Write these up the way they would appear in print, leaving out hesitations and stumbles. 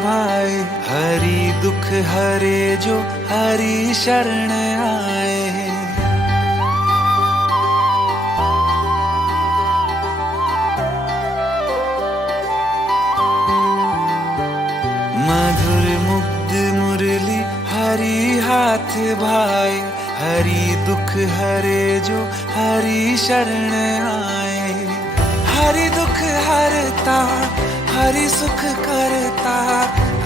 भाई, हरि दुख हरे जो हरि शरण आए। मधुर मुग्ध मुरली हरि हाथ भाई, हरि दुख हरे जो हरि शरण आए। हरि दुख हरता हरि सुख करता,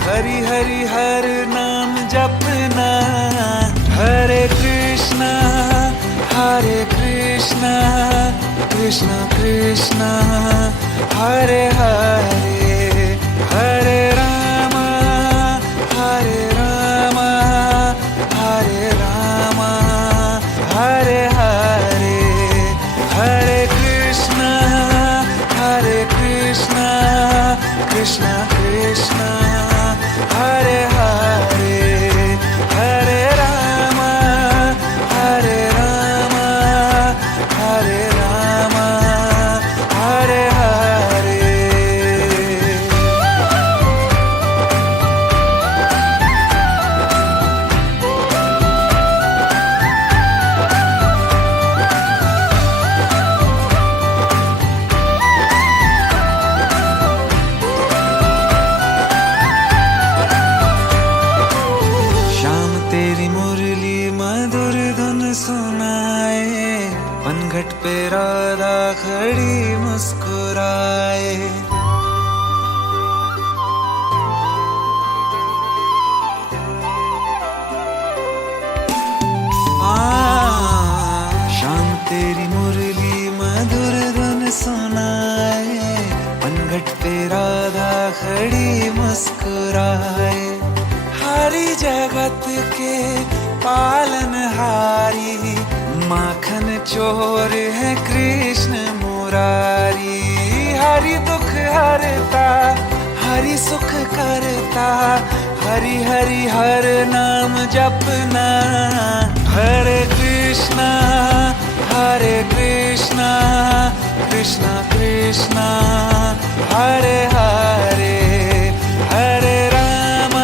हरि हरि हर नाम जपना। हरे कृष्णा कृष्णा कृष्णा हरे हरे, हरे राम हरे राम हरे हरे, हरे कृष्णा कृष्णा कृष्णा हरे हरे, हरे राम हरे राम हरे हरे। तेरी मुरली मधुर धुन सुनाए, पनघट पे राधा खड़ी मुस्कुराए। शाम तेरी मुरली मधुर धुन सुनाए, पनघट पे राधा खड़ी मुस्कुराए। हरि जगत के पालनहारी, माखन चोर है कृष्ण मुरारी। हरि दुख हरता हरि सुख करता, हरि हरि हर नाम जपना। हरे कृष्णा कृष्णा कृष्णा हरे हरे, हरे राम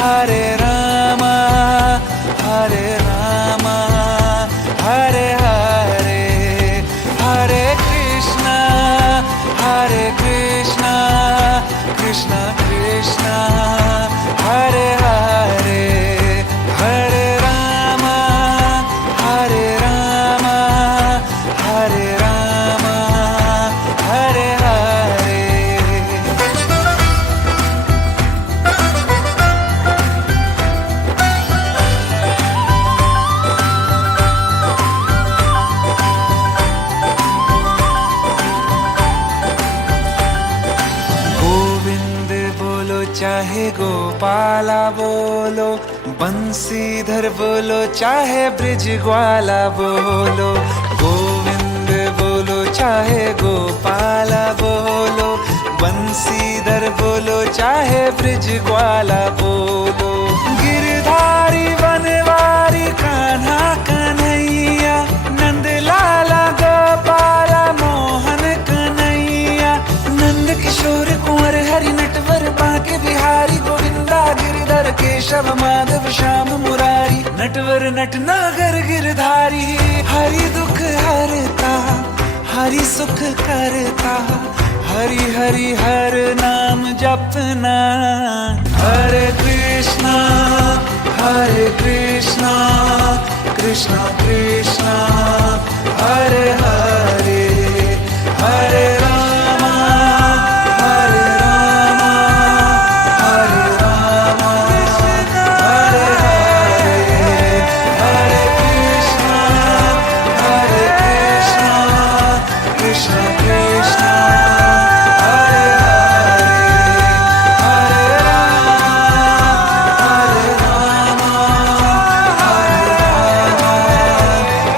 हरे राम हरे हरे, हरे कृष्णा कृष्णा कृष्णा हरे हरे, हरे राम हरे हरे। चाहे गोपाला बोलो, बंसीधर बोलो, चाहे ब्रिज ग्वाला बोलो। गोविंद बोलो चाहे गोपाला बोलो, बंसीधर बोलो चाहे ब्रिज ग्वाला बोलो। गिरधारी बनवारी कान्हा कन्हैया, नंद लाला गोपाला मोहन कन्हैया। नंद किशोर कुंवर हरि नटवर बांके बिहारी, गोविंदा गिरधर केशव माधव श्याम मुरारी। नटवर नटनागर गिरधारी, हरि दुख हरता हरि सुख करता, हरि हरि हर नाम जपना। हरे कृष्णा कृष्णा कृष्णा हरे हरे, हरे राम हरे राम हरे हरे, हरे कृष्णा कृष्णा कृष्णा हरे हरे, हरे राम हरे राम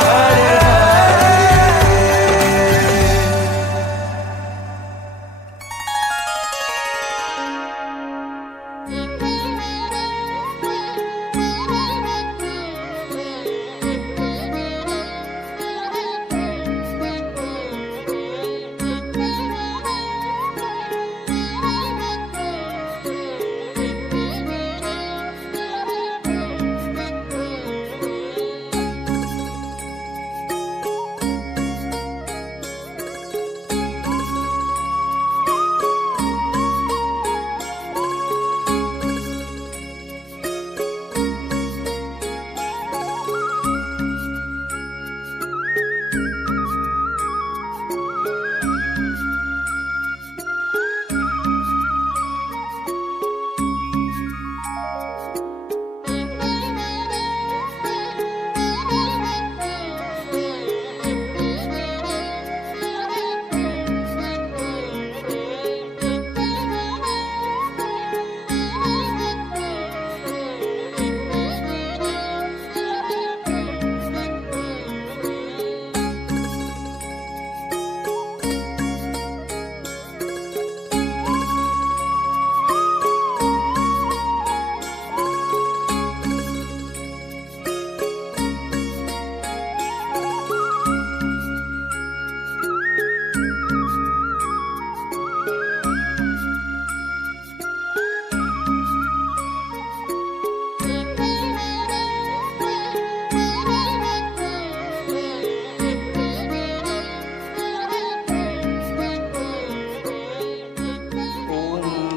हरे हरे।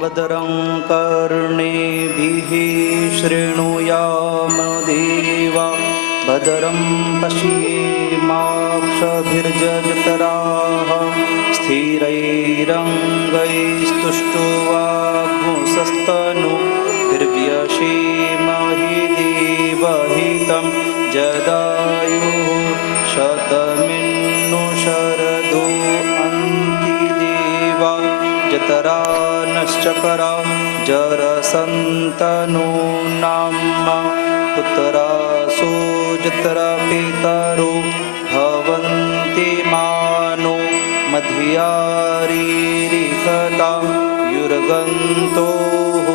भद्रं कर्णेभिः शृणुयाम देवा भद्रं पश्येमाक्षभिर्यजत्राः स्थिरैरङ्गैस्तुष्ट्वाग्मुसस्तनूभिर्व्यसेमहि देवहितं जदायुः शतमिन्नु शरदो अन्ति देवा जतरा नश्चकरा जरसन्तनो नाम पुत्रासो जतरा पितरो भवन्ति मानो मध्यारीरिखता युर्गन्तोः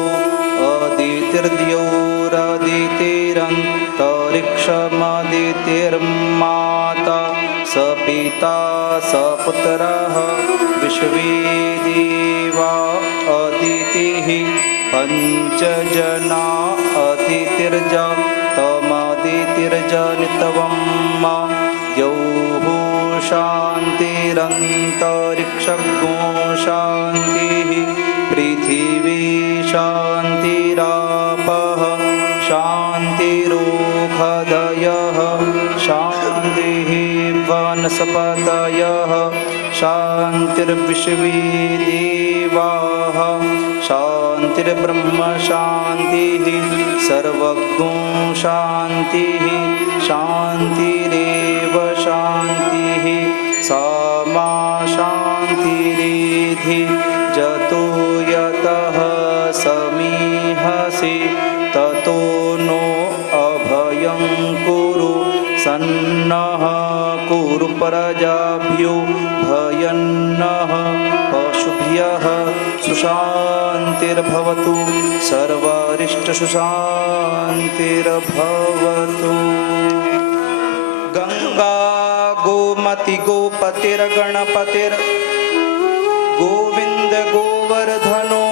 अदितिर्द्यौरदितिरन्तरिक्षमदितिर्माता स पिता स पुत्रः विश्वे देवा अदितिः पञ्चजना अदितिर्जातमदितिर्जनितवं द्यौः शान्तिरन्तरिक्षगो शान्तिः पृथिवी शान्तिरापः शान्तिरोषधयः शान्तिः वनस्पतयः शान्तिर्विश्वे देवाः शान्तिर्ब्रह्म शान्तिः सर्वज्ञो शान्तिः शान्तिरेव शान्तिः सा मा शान्तिरेधि जतो यतः समीहसि ततो नो अभयं कुरु सन्नः कुरु प्रजाभ्यो भयन्नः पशुभ्यः सुशान्तिर्भवतु सर्वारिष्टसुशान्तिर्भवतु। गंगा गोमति गोपतिर्गणपतिर गोविंद गोवर्धनो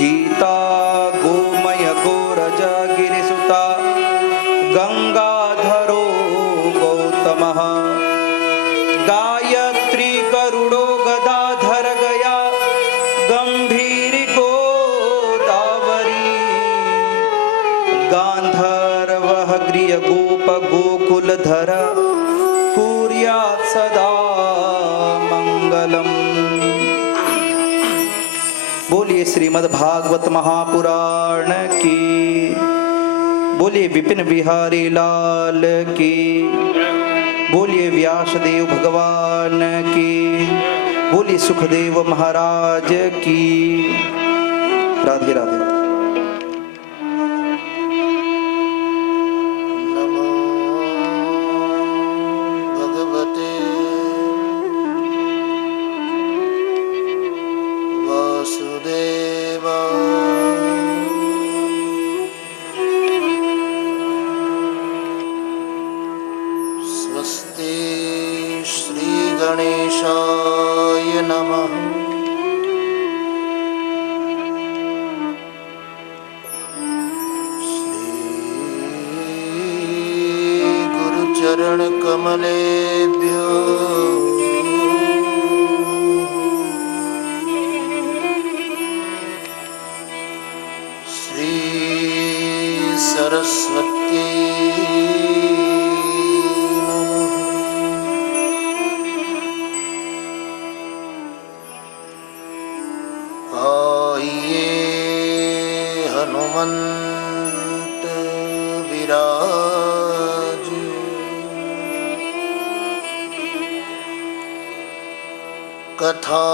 गीता गोमय गोरज गिरिसुता गंगाधरो गौतमः गायत्री गरुडो गदाधर गया गंभीरी गोदावरी गांधर्वः ग्रिय गोप गोकुलधर कुर्यात् सदा मंगलम। बोलिए श्रीमद् भागवत महापुराण की, बोलिए विपिन बिहारी लाल की, बोलिए व्यासदेव भगवान की, बोलिए सुखदेव महाराज की। राधे राधे। नमो भगवते वासुदेवाय। स्वस्ति श्री गणेशाय नमः। चरण कमलेभ्यो श्री सरस्वती नमः। आइए हनुमंत विराज कथा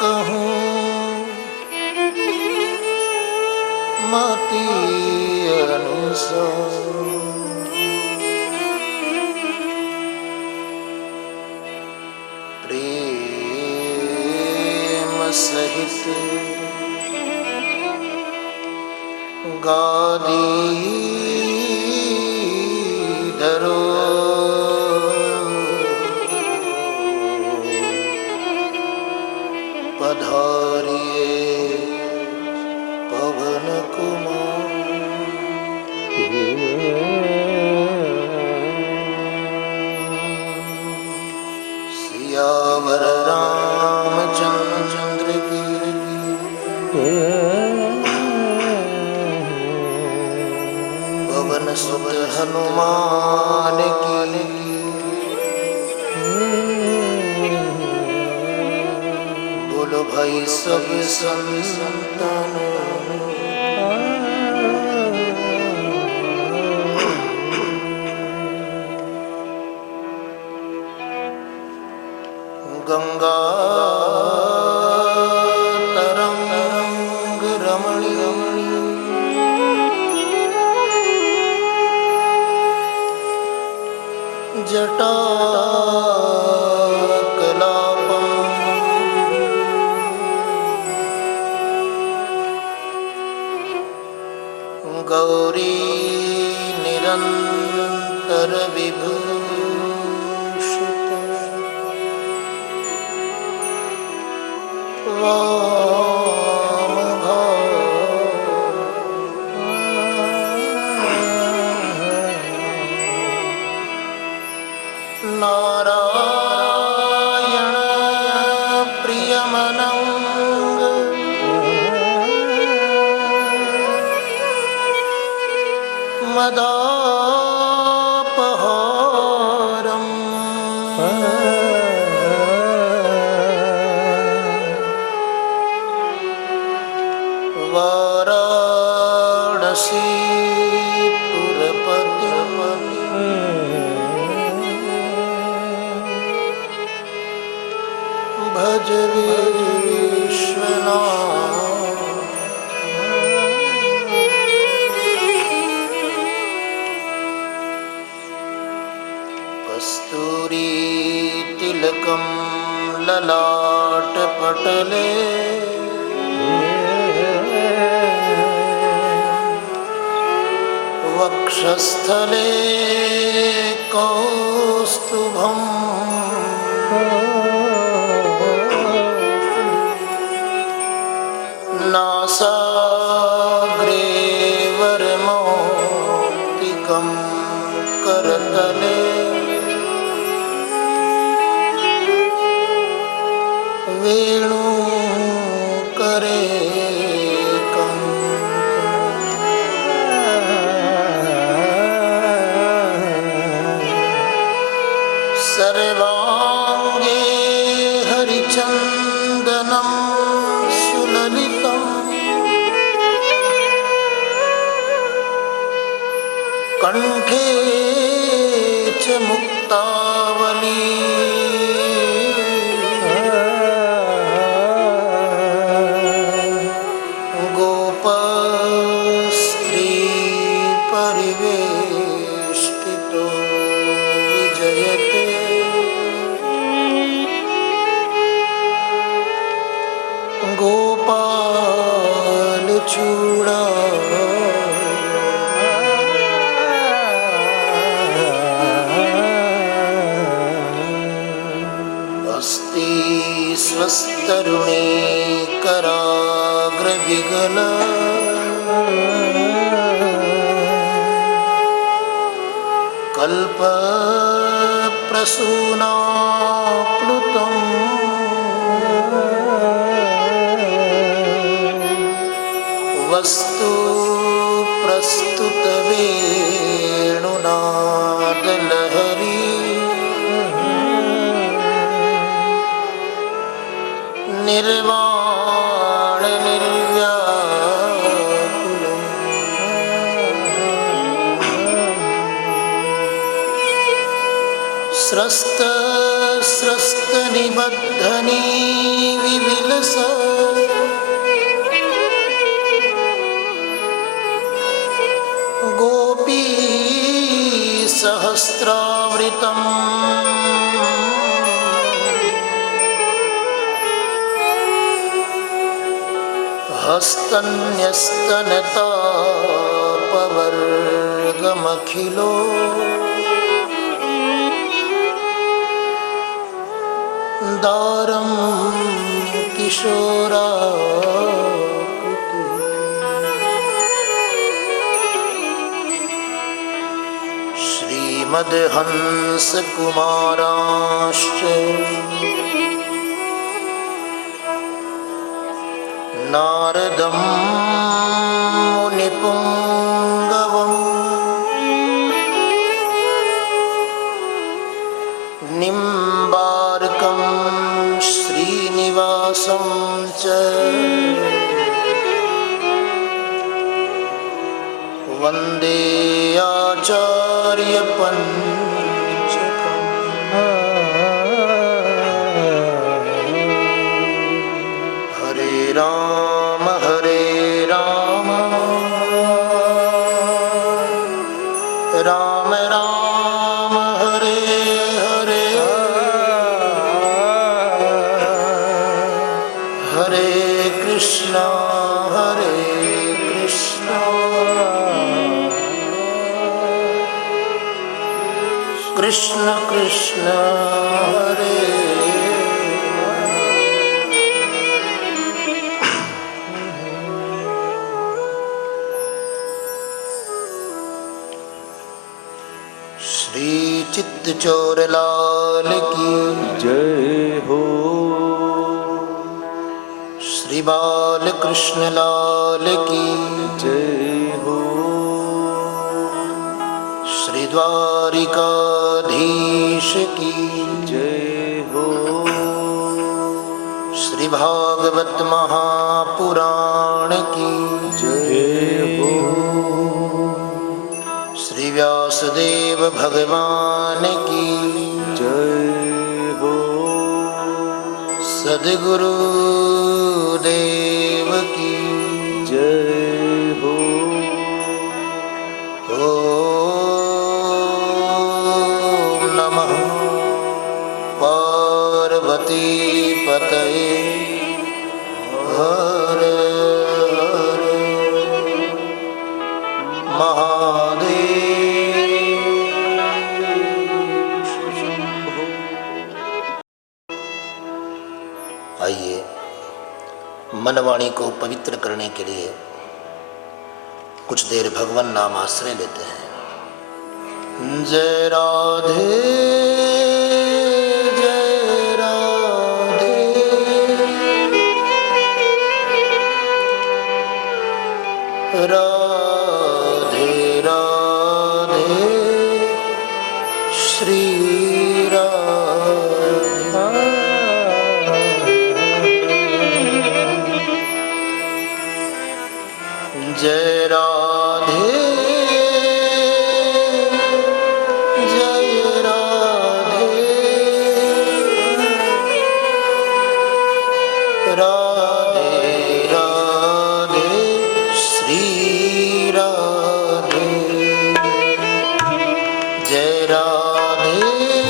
कहूँ मति अनुसार प्रेम सहित गादी धरो पधारिए पवन कुमार। सियावर राम सुत हनुमान की बोलो भाई सब संतन गंगा तरंग रमणी जटा कलापम गौरी निरंतर विभूषित नारायण प्रियमनंग मदापहारम वाराणसी भज विश्वनाथ कस्तूरी तिलकम ललाट पटले वक्षस्थले कौस्तुभम नासाग्रे वरमौक्तिकं करतले वेणुकरे सर्वांगे हरिचंदनं सुललितं कंठे च मुक्तावली गोपस्त्री परिवेष्टितो विजयते गोपाल चूड़ा अस्ति स्वस्तरुणे कराग्रविगल कल्प प्रसूना प्लुतम् वस्तु प्रस्तुत वेणुनाद लहरी निर्वाण निर्व्याकुलम् स्रस्त स्रस्त निबद्धनी विविलस गोपी सहस्रावृतम् हस्तन्यस्तनतापवर्गमखिलो दारं किशोराकृति श्रीमद्हंसकुमाराश्च नारदं मुनिपुङ्गवम् आचार्य पंचकम् हरे राम राम राम हरे हरे हरे कृष्णा कृष्ण कृष्ण हरे श्री चित्तचोर लाल की जय हो। श्री बाल कृष्ण लाल की जय हो। श्री द्वारिकाधीश की जय हो। श्री भागवत महापुराण की जय हो। श्री व्यासदेव भगवान की जय हो। सद्गुरु देव की जय हो। ओम नमः पार्वती पतये हर हर महादेव। आइए मनवाणी को पवित्र करने के लिए कुछ देर भगवान नाम आश्रय लेते हैं। जय राधे जय राधे राधे राधे श्री राधे। जय राधे जय राधे राधे राधे श्री राधे। जय राधे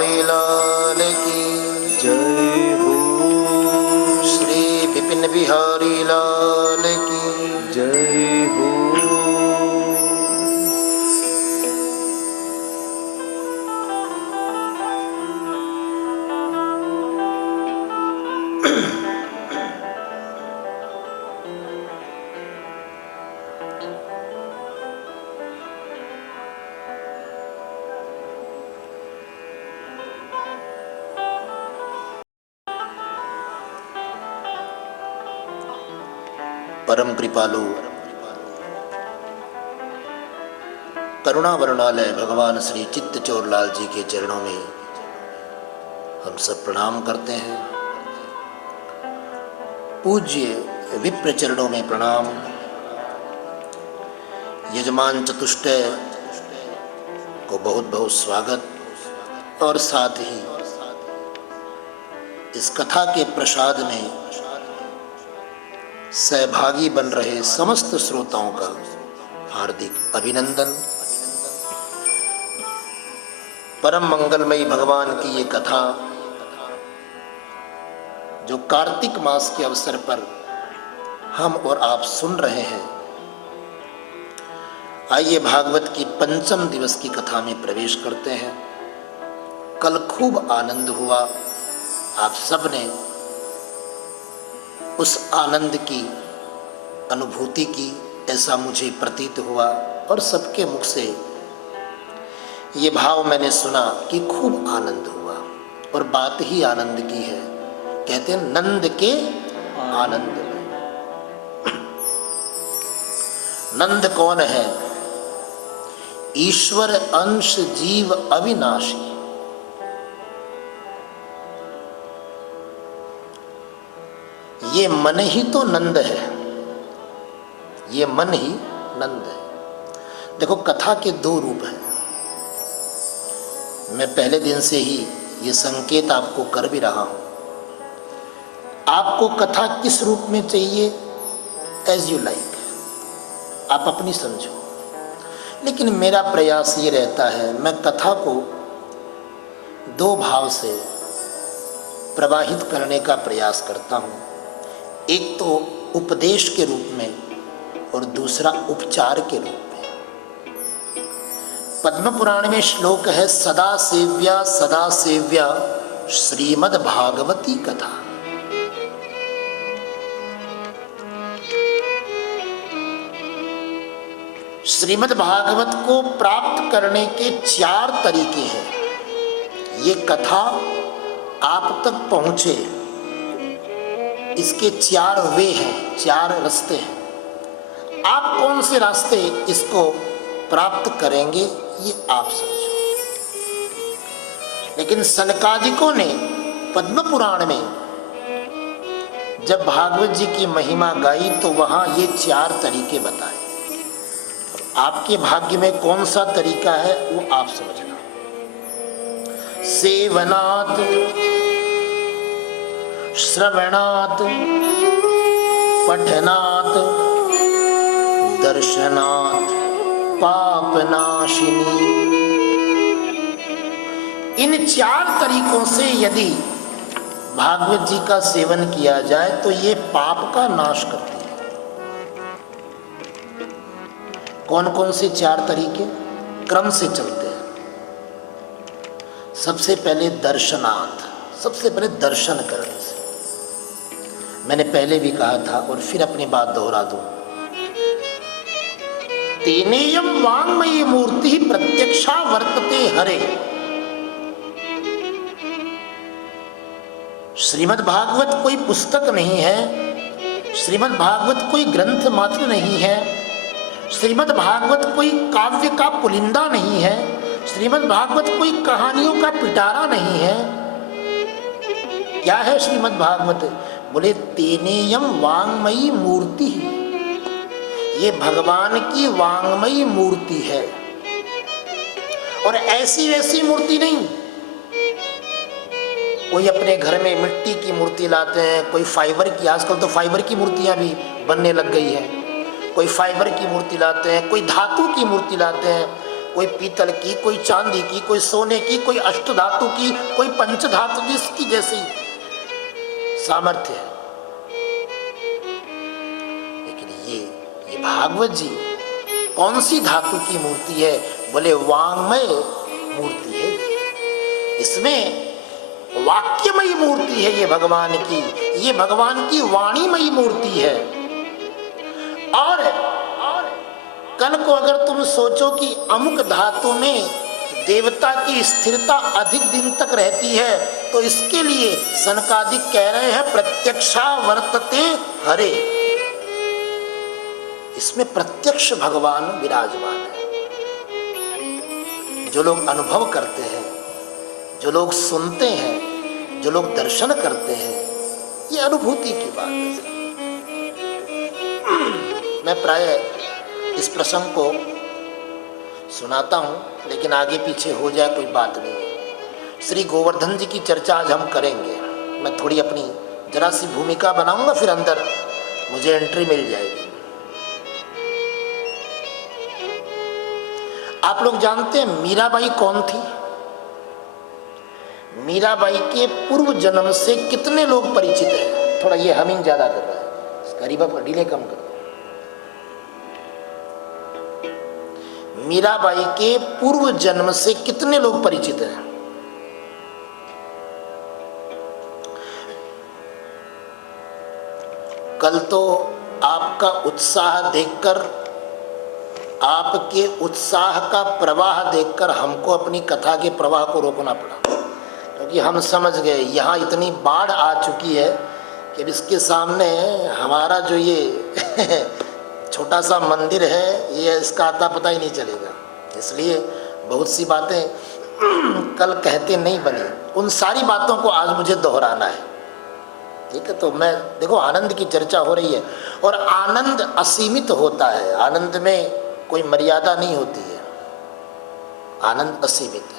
बिहारी लाल की जय हो। श्री विपिन बिहारी लाल की जय हो। परम कृपालु करुणा वरुणालय भगवान श्री चित्तचोर लाल जी के चरणों में हम सब प्रणाम करते हैं। पूज्य विप्र चरणों में प्रणाम। यजमान चतुष्टय को बहुत बहुत स्वागत और साथ ही इस कथा के प्रसाद में सहभागी बन रहे समस्त श्रोताओं का हार्दिक अभिनंदन। परम मंगलमयी भगवान की ये कथा जो कार्तिक मास के अवसर पर हम और आप सुन रहे हैं, आइए भागवत की पंचम दिवस की कथा में प्रवेश करते हैं। कल खूब आनंद हुआ, आप सब ने उस आनंद की अनुभूति की, ऐसा मुझे प्रतीत हुआ और सबके मुख से ये भाव मैंने सुना कि खूब आनंद हुआ। और बात ही आनंद की है, कहते हैं नंद के आनंद में। नंद कौन है? ईश्वर अंश जीव अविनाशी। ये मन ही तो नंद है, ये मन ही नंद है। देखो कथा के दो रूप हैं। मैं पहले दिन से ही ये संकेत आपको कर भी रहा हूं। आपको कथा किस रूप में चाहिए, एज यू लाइक, आप अपनी समझो। लेकिन मेरा प्रयास ये रहता है, मैं कथा को दो भाव से प्रवाहित करने का प्रयास करता हूं। एक तो उपदेश के रूप में और दूसरा उपचार के रूप में। पद्म पुराण में श्लोक है, सदा सेव्या श्रीमद् भागवती कथा। श्रीमद् भागवत को प्राप्त करने के 4 तरीके हैं। ये कथा आप तक पहुंचे, इसके 4 वे हैं, 4 रास्ते हैं। आप कौन से रास्ते इसको प्राप्त करेंगे ये आप समझो। लेकिन सनकादिकों ने पद्म पुराण में जब भागवत जी की महिमा गाई तो वहां ये 4 तरीके बताए। आपके भाग्य में कौन सा तरीका है वो आप समझना। सेवनात्, श्रवणात्, पठनात्, दर्शनात्, पापनाशिनी। इन 4 तरीकों से यदि भागवत जी का सेवन किया जाए तो ये पाप का नाश करती है। कौन कौन से 4 तरीके? क्रम से चलते हैं। सबसे पहले दर्शनात्, सबसे पहले दर्शन करने से। मैंने पहले भी कहा था और फिर अपनी बात दोहरा दूं। तेनेयम वाङ्मयी मूर्ति प्रत्यक्षा वर्तते हरे। श्रीमद् भागवत कोई पुस्तक नहीं है, श्रीमद् भागवत कोई ग्रंथ मात्र नहीं है, श्रीमद् भागवत कोई काव्य का पुलिंदा नहीं है, श्रीमद् भागवत कोई कहानियों का पिटारा नहीं है। क्या है श्रीमद् भागवत? बोले तेनेयम वाङ्मयी मूर्ति। ये भगवान की वाङ्मयी मूर्ति है और ऐसी वैसी मूर्ति नहीं। कोई अपने घर में मिट्टी की मूर्ति लाते हैं, कोई फाइबर की, आजकल तो फाइबर की मूर्तियां भी बनने लग गई है। कोई फाइबर की मूर्ति लाते हैं, कोई धातु की मूर्ति लाते हैं, कोई पीतल की, कोई चांदी की, कोई सोने की, कोई अष्ट धातु की, कोई पंच धातु जिसकी जैसी सामर्थ्य है। लेकिन ये भागवत जी कौन सी धातु की मूर्ति है? बोले वांगमय मूर्ति है। इसमें वाक्यमयी मूर्ति है ये भगवान की, ये भगवान की वाणीमयी मूर्ति है। और कल को अगर तुम सोचो कि अमुक धातु में देवता की स्थिरता अधिक दिन तक रहती है, तो इसके लिए सनकादिक कह रहे हैं प्रत्यक्षा वर्तते हरे। इसमें प्रत्यक्ष भगवान विराजमान है। जो लोग अनुभव करते हैं, जो लोग सुनते हैं, जो लोग दर्शन करते हैं, ये अनुभूति की बात है। मैं प्राय इस प्रसंग को सुनाता हूं, लेकिन आगे पीछे हो जाए कोई बात नहीं। श्री गोवर्धन जी की चर्चा आज हम करेंगे। मैं थोड़ी अपनी जरा सी भूमिका बनाऊंगा, फिर अंदर मुझे एंट्री मिल जाएगी। आप लोग जानते हैं मीराबाई कौन थी? मीराबाई के पूर्व जन्म से कितने लोग परिचित हैं? थोड़ा ये हमिंग ज्यादा कर रहा है, करीब आप डिले कम कर। मीराबाई के पूर्व जन्म से कितने लोग परिचित हैं? कल तो आपका उत्साह देखकर, आपके उत्साह का प्रवाह देखकर हमको अपनी कथा के प्रवाह को रोकना पड़ा, क्योंकि हम समझ गए यहाँ इतनी बाढ़ आ चुकी है कि इसके सामने हमारा जो ये छोटा सा मंदिर है, ये इसका आता पता ही नहीं चलेगा। इसलिए बहुत सी बातें कल कहते नहीं बनी, उन सारी बातों को आज मुझे दोहराना है। ठीक है, तो मैं देखो आनंद की चर्चा हो रही है, और आनंद असीमित होता है, आनंद में कोई मर्यादा नहीं होती है, आनंद असीमित है।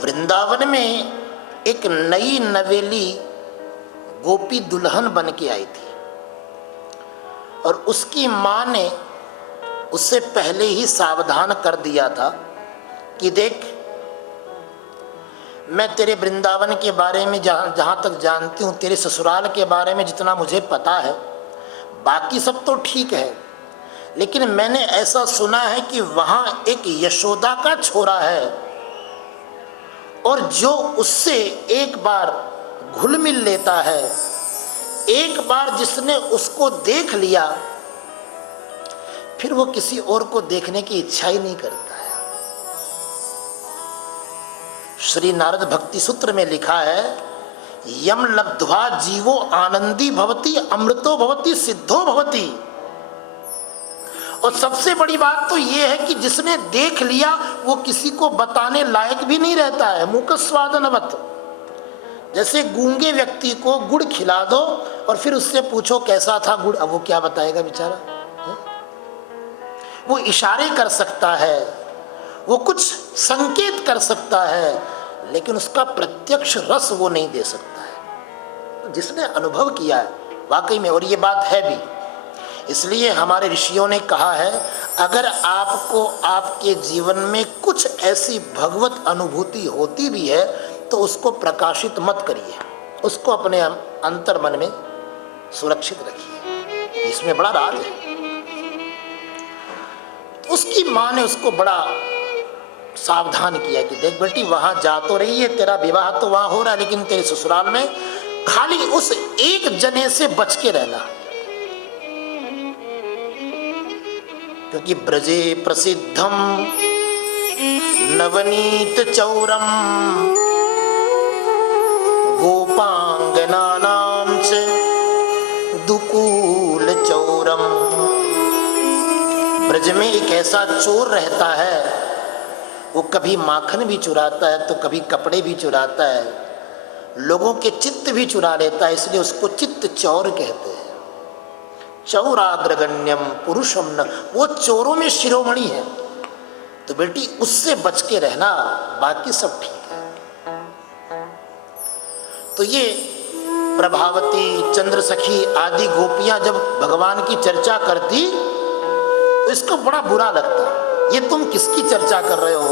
वृंदावन में एक नई नवेली गोपी दुल्हन बन के आई थी, और उसकी मां ने उससे पहले ही सावधान कर दिया था कि देख, मैं तेरे वृंदावन के बारे में जहां तक जानती हूं, तेरे ससुराल के बारे में जितना मुझे पता है, बाकी सब तो ठीक है, लेकिन मैंने ऐसा सुना है कि वहां एक यशोदा का छोरा है, और जो उससे एक बार घुल मिल लेता है, एक बार जिसने उसको देख लिया, फिर वो किसी और को देखने की इच्छा ही नहीं करता है। श्री नारद भक्ति सूत्र में लिखा है, यम लब्ध्वा जीवो आनंदी भवति, अमृतो भवति, सिद्धो भवति। और सबसे बड़ी बात तो ये है कि जिसने देख लिया वो किसी को बताने लायक भी नहीं रहता है। मूकस्वादनवत, जैसे गूंगे व्यक्ति को गुड़ खिला दो और फिर उससे पूछो कैसा था गुड़, अब वो क्या बताएगा बेचारा? वो इशारे कर सकता है, वो कुछ संकेत कर सकता है, लेकिन उसका प्रत्यक्ष रस वो नहीं दे सकता है। जिसने अनुभव किया है वाकई में, और ये बात है भी, इसलिए हमारे ऋषियों ने कहा है, अगर आपको आपके जीवन में कुछ ऐसी भगवत अनुभूति होती भी है तो उसको प्रकाशित मत करिए, उसको अपने अंतर मन में सुरक्षित रखिए, इसमें बड़ा राज है। तो उसकी मां ने उसको बड़ा सावधान किया कि देख बेटी, वहां जा तो रही है, तेरा विवाह तो वहां हो रहा है, लेकिन तेरे ससुराल में खाली उस एक जने से बच के रहना, क्योंकि ब्रजे प्रसिद्धम नवनीत चौरम गोपांगनानां च दुकूल चौरम। ब्रज में एक ऐसा चोर रहता है, वो कभी माखन भी चुराता है तो कभी कपड़े भी चुराता है, लोगों के चित्त भी चुरा लेता है, इसलिए उसको चित्त चौर कहते हैं। चौराग्रगण्यम पुरुषम न, वो चोरों में शिरोमणि है। तो बेटी उससे बच के रहना, बाकी सब ठीक है। तो ये प्रभावती, चंद्रसखी आदि गोपियां जब भगवान की चर्चा करती तो इसको बड़ा बुरा लगता। ये तुम किसकी चर्चा कर रहे हो?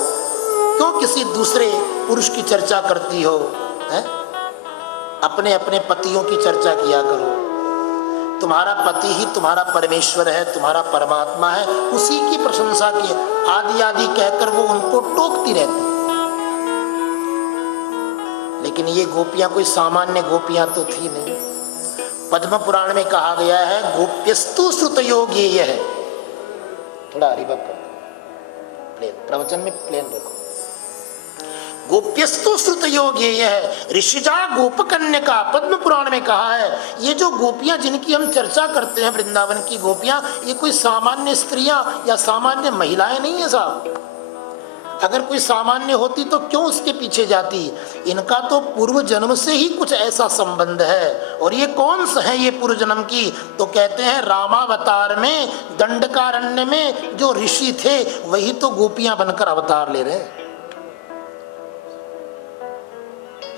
क्यों किसी दूसरे पुरुष की चर्चा करती हो? है? अपने अपने पतियों की चर्चा किया करो। तुम्हारा पति ही तुम्हारा परमेश्वर है, तुम्हारा परमात्मा है, उसी की प्रशंसा की आदि आदि कहकर वो उनको टोकती रहती। लेकिन ये गोपियां कोई सामान्य गोपियां तो थी नहीं। पद्म पुराण में कहा गया है गोप्यस्तु श्रुतयो ज्ञेय है। थोड़ा हरिभक्त कर दो, प्लेन प्रवचन में प्लेन रखो। गोप्यस्तु श्रुतयो ज्ञेय है, ऋषिजा गोपकन्यका, पद्म पुराण में कहा है ये जो गोपियां जिनकी हम चर्चा करते हैं वृंदावन की गोपियां, ये कोई सामान्य स्त्रियां या सामान्य महिलाएं नहीं है साहब। अगर कोई सामान्य होती तो क्यों उसके पीछे जाती? इनका तो पूर्व जन्म से ही कुछ ऐसा संबंध है। और ये कौन सा है ये पूर्व जन्म की? तो कहते हैं रामावतार में दंडकारण्य में जो ऋषि थे वही तो गोपियां बनकर अवतार ले रहे।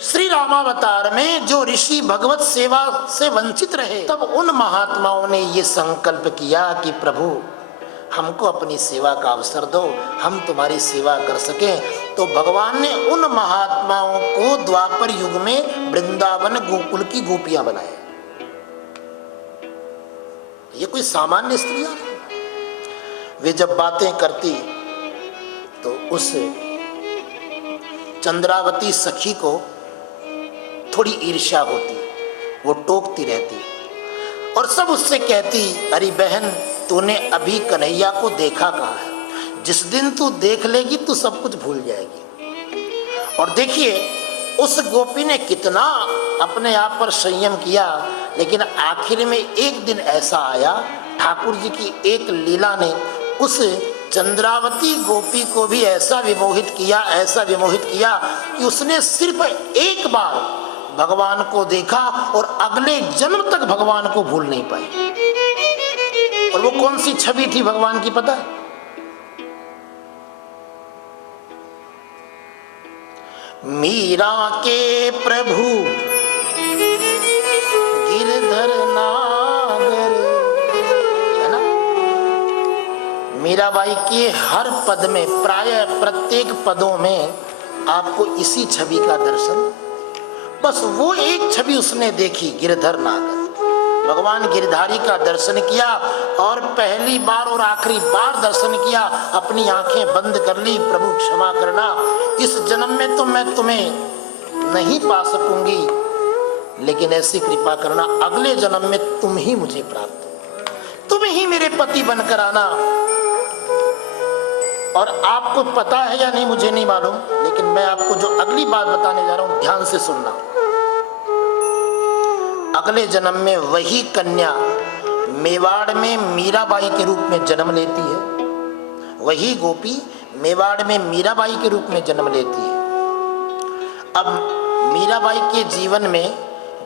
श्री रामावतार में जो ऋषि भगवत सेवा से वंचित रहे, तब उन महात्माओं ने ये संकल्प किया कि प्रभु हमको अपनी सेवा का अवसर दो, हम तुम्हारी सेवा कर सकें। तो भगवान ने उन महात्माओं को द्वापर युग में वृंदावन गोकुल की गोपियां बनाए। ये कोई सामान्य स्त्रियां नहीं। वे जब बातें करती तो उस चंद्रावती सखी को थोड़ी ईर्ष्या होती, वो टोकती रहती और सब उससे कहती, अरे बहन तूने अभी कन्हैया को देखा कहाँ है? जिस दिन तू देख लेगी तू सब कुछ भूल जाएगी। और देखिए उस गोपी ने कितना अपने आप पर संयम किया, लेकिन आखिर में एक दिन ऐसा आया, ठाकुर जी की एक लीला ने उस चंद्रावती गोपी को भी ऐसा विमोहित किया, ऐसा विमोहित किया कि उसने सिर्फ एक बार भगवान को देखा और अगले जन्म तक भगवान को भूल नहीं पाई। और वो कौन सी छवि थी भगवान की पता है? मीरा के प्रभु गिरधर नागर, है ना? मीराबाई के हर पद में, प्राय प्रत्येक पदों में आपको इसी छवि का दर्शन। बस वो एक छवि उसने देखी, गिरधर नागर, भगवान गिरधारी का दर्शन किया और पहली बार और आखिरी बार दर्शन किया, अपनी आंखें बंद कर ली, प्रभु क्षमा करना, इस जन्म में तो मैं तुम्हें नहीं पा सकूंगी, लेकिन ऐसी कृपा करना अगले जन्म में तुम ही मुझे प्राप्त हो, तुम ही मेरे पति बनकर आना। और आपको पता है या नहीं मुझे नहीं मालूम, लेकिन मैं आपको जो अगली बात बताने जा रहा हूं ध्यान से सुनना। अगले जन्म में वही कन्या मेवाड़ में मीराबाई के रूप में जन्म लेती है। वही गोपी मेवाड़ में मीराबाई के रूप में जन्म लेती है। अब मीराबाई के जीवन में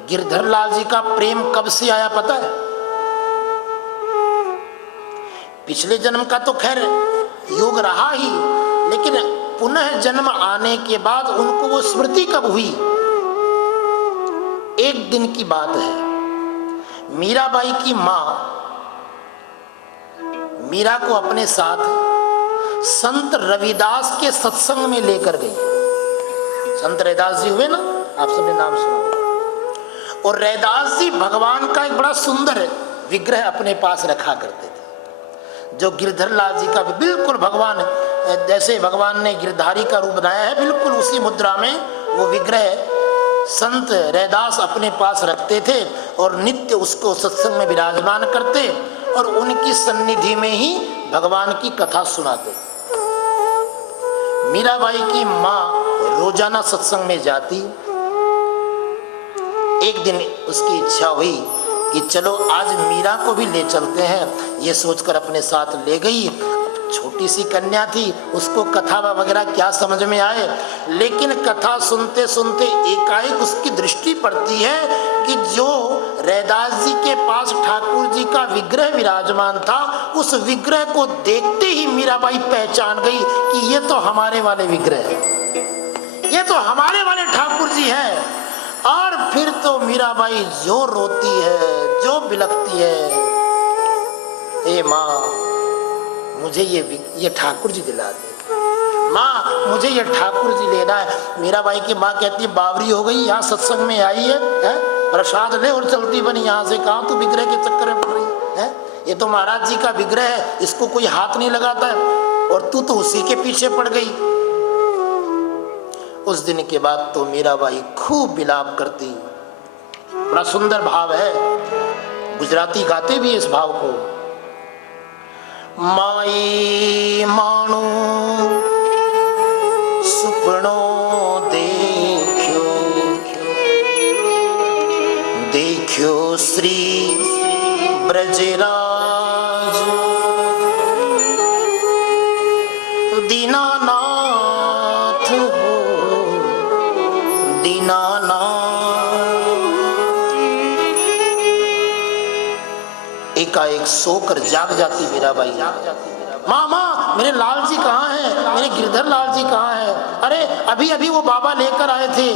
गिरधर लाल जी का प्रेम कब से आया पता है? पिछले जन्म का तो खैर योग रहा ही, लेकिन पुनः जन्म आने के बाद उनको वो स्मृति कब हुई? एक दिन की बात है, मीराबाई की मां मीरा को अपने साथ संत रविदास के सत्संग में लेकर गई। संत रविदास जी हुए ना, आप सबने नाम सुना होगा। और रविदास जी भगवान का एक बड़ा सुंदर विग्रह अपने पास रखा करते थे, जो गिरधर लाल जी का बिल्कुल भगवान, जैसे भगवान ने गिरधारी का रूप बनाया है, बिल्कुल उसी मुद्रा में वो विग्रह संत रैदास अपने पास रखते थे और नित्य उसको सत्संग में विराजमान करते और उनकी सन्निधि में ही भगवान की कथा सुनाते। मीराबाई की मां रोजाना सत्संग में जाती। एक दिन उसकी इच्छा हुई कि चलो आज मीरा को भी ले चलते हैं, ये सोचकर अपने साथ ले गई। छोटी सी कन्या थी, उसको कथा वगैरह क्या समझ में आए, लेकिन कथा सुनते सुनते एकाएक उसकी दृष्टि पड़ती है कि जो रैदास जी के पास ठाकुर जी का विग्रह विराजमान था, उस विग्रह को देखते ही मीराबाई पहचान गई कि ये तो हमारे वाले विग्रह है, ये तो हमारे वाले ठाकुर जी हैं। और फिर तो मीराबाई जो रोती है, जो बिलखती है, ए माँ मुझे ये ठाकुर जी दिला दे, माँ मुझे ये ठाकुर जी लेना है। मीराबाई की माँ कहती है बावरी हो गई, यहाँ सत्संग में आई है, प्रसाद ले और चलती बनी यहाँ से। कहाँ तू विग्रह के चक्कर में पड़ रही है? ये तो महाराज जी का विग्रह है, इसको कोई हाथ नहीं लगाता है, और तू तो उसी के पीछे पड़ गई। उस दिन के बाद तो मीराबाई खूब विलाप करती। बड़ा सुंदर भाव है, गुजराती गाते भी इस भाव को। माई मानू सुपनो देखो, देखो श्री ब्रजराज, दीनानाथ हो दीनानाथ। एकाएक सोकर जाग जाती मीराबाई। माँ माँ मेरे लाल जी कहाँ हैं, मेरे गिरधर लाल जी कहाँ हैं? अरे अभी अभी वो बाबा लेकर आए थे,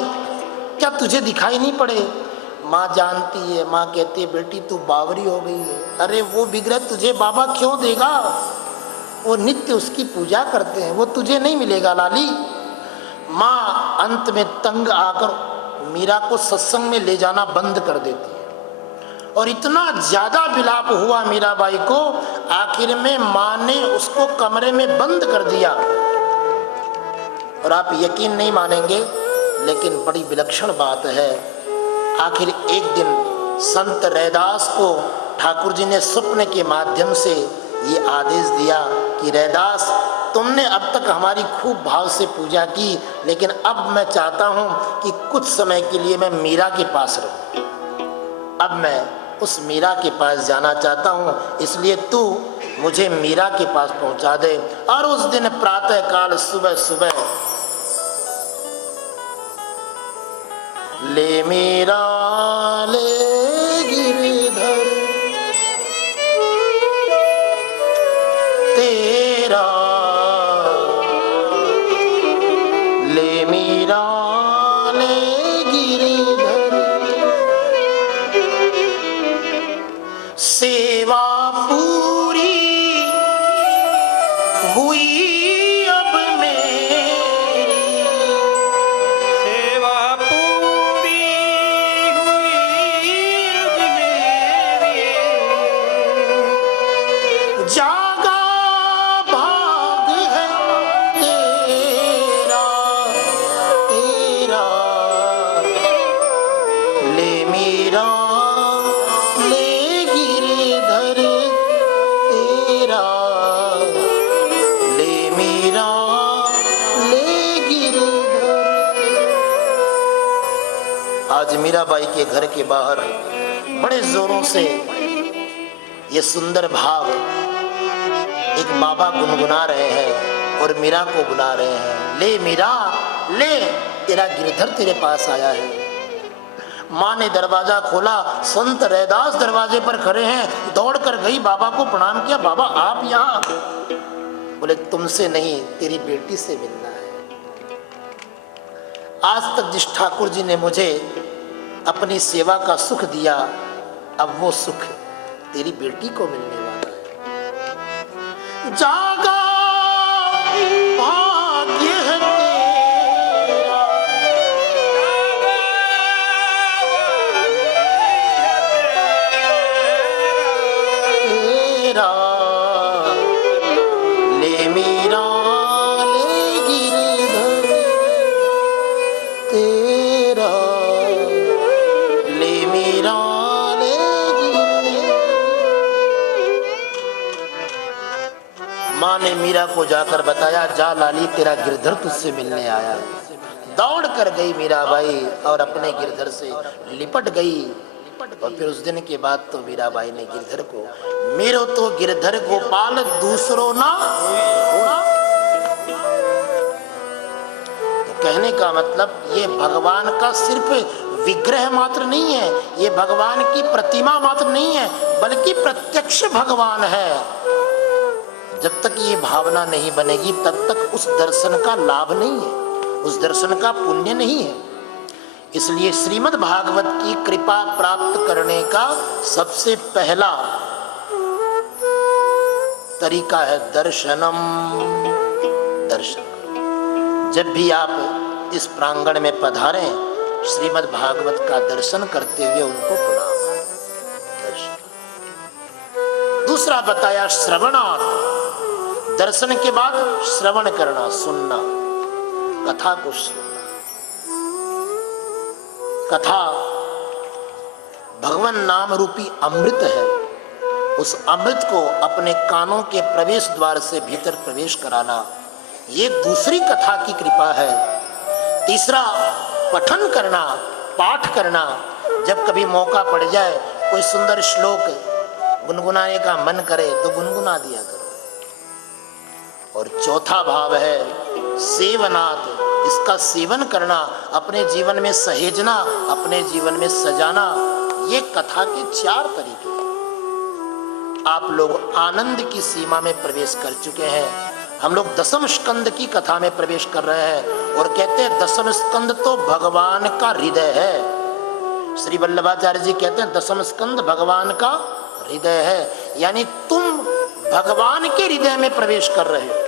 क्या तुझे दिखाई नहीं पड़े? माँ जानती है, माँ कहती है बेटी तू बावरी हो गई है। अरे वो विग्रह तुझे बाबा क्यों देगा, वो नित्य उसकी पूजा करते हैं, वो तुझे नहीं मिलेगा लाली। माँ अंत में तंग आकर मीरा को सत्संग में ले जाना बंद कर देती है, और इतना ज्यादा विलाप हुआ मीराबाई को, आखिर में माँ ने उसको कमरे में बंद कर दिया। और आप यकीन नहीं मानेंगे, लेकिन बड़ी विलक्षण बात है। आखिर एक दिन संत रैदास को ठाकुर जी ने स्वप्न के माध्यम से ये आदेश दिया कि रैदास तुमने अब तक हमारी खूब भाव से पूजा की, लेकिन अब मैं चाहता हूँ कि कुछ समय के लिए मैं मीरा के पास रहूँ। अब मैं उस मीरा के पास जाना चाहता हूँ, इसलिए तू मुझे मीरा के पास पहुँचा दे। और उस दिन प्रातः काल सुबह सुबह ले मीरा ले गिरधर तेरा, ले मीरा ले गिरधर, सेवा पूरी हुई अब मेरी, सेवा पूरी हुई अब मेरी, जागा भाग है तेरा तेरा, ले मीरा ले गिरधर तेरा, ले मीरा ले गिरधर। आज मीराबाई के घर के बाहर बड़े जोरों से ये सुंदर भाव एक बाबा गुनगुना रहे हैं और मीरा को बुला रहे हैं। ले मीरा ले, तेरा गिरधर तेरे पास आया है। माँ ने दरवाजा खोला, संत रैदास दरवाजे पर खड़े हैं। दौड़ कर गई, बाबा को प्रणाम किया। बाबा आप यहाँ? बोले तुमसे नहीं, तेरी बेटी से मिलना है। आज तक जिस ठाकुर जी ने मुझे अपनी सेवा का सुख दिया, अब वो सुख तेरी बेटी को मिलने वाला है। जागा भाग्य है तेरा, तेरा, ले मीरा ले गिरधर तेरा, ले मीरा ले गिरधर। माँ ने मीरा को जाकर बताया, जा लाली तेरा गिरधर तुझसे मिलने आया। दौड़ कर गई मीराबाई और अपने गिरधर से लिपट गई। और फिर उस दिन के बाद तो मीराबाई ने गिरधर को, मेरो तो गिरधर गोपाल दूसरो ना। तो कहने का मतलब ये भगवान का सिर्फ विग्रह मात्र नहीं है, ये भगवान की प्रतिमा मात्र नहीं है, बल्कि प्रत्यक्ष भगवान है। जब तक ये भावना नहीं बनेगी तब तक उस दर्शन का लाभ नहीं है, उस दर्शन का पुण्य नहीं है। इसलिए श्रीमद् भागवत की कृपा प्राप्त करने का सबसे पहला तरीका है दर्शनम। दर्शन। जब भी आप इस प्रांगण में पधारें, श्रीमद् भागवत का दर्शन करते हुए उनको प्रणाम। दर्शन। दूसरा बताया श्रवणात्। दर्शन के बाद श्रवण करना, सुनना, कथा को सुनना। कथा भगवान नाम रूपी अमृत है। उस अमृत को अपने कानों के प्रवेश द्वार से भीतर प्रवेश कराना, ये दूसरी कथा की कृपा है। तीसरा पठन करना, पाठ करना। जब कभी मौका पड़ जाए, कोई सुंदर श्लोक गुनगुनाने का मन करे तो गुनगुना दिया करो। और चौथा भाव है सेवनात्। इसका सेवन करना, अपने जीवन में सहेजना, अपने जीवन में सजाना। ये कथा के 4 तरीके हैं। आप लोग आनंद की सीमा में प्रवेश कर चुके हैं। हम लोग दशम स्कंद की कथा में प्रवेश कर रहे हैं और कहते हैं दशम स्कंद तो भगवान का हृदय है। श्री वल्लभाचार्य जी कहते हैं दशम स्कंद भगवान का हृदय है। यानी तुम भगवान के हृदय में प्रवेश कर रहे हो।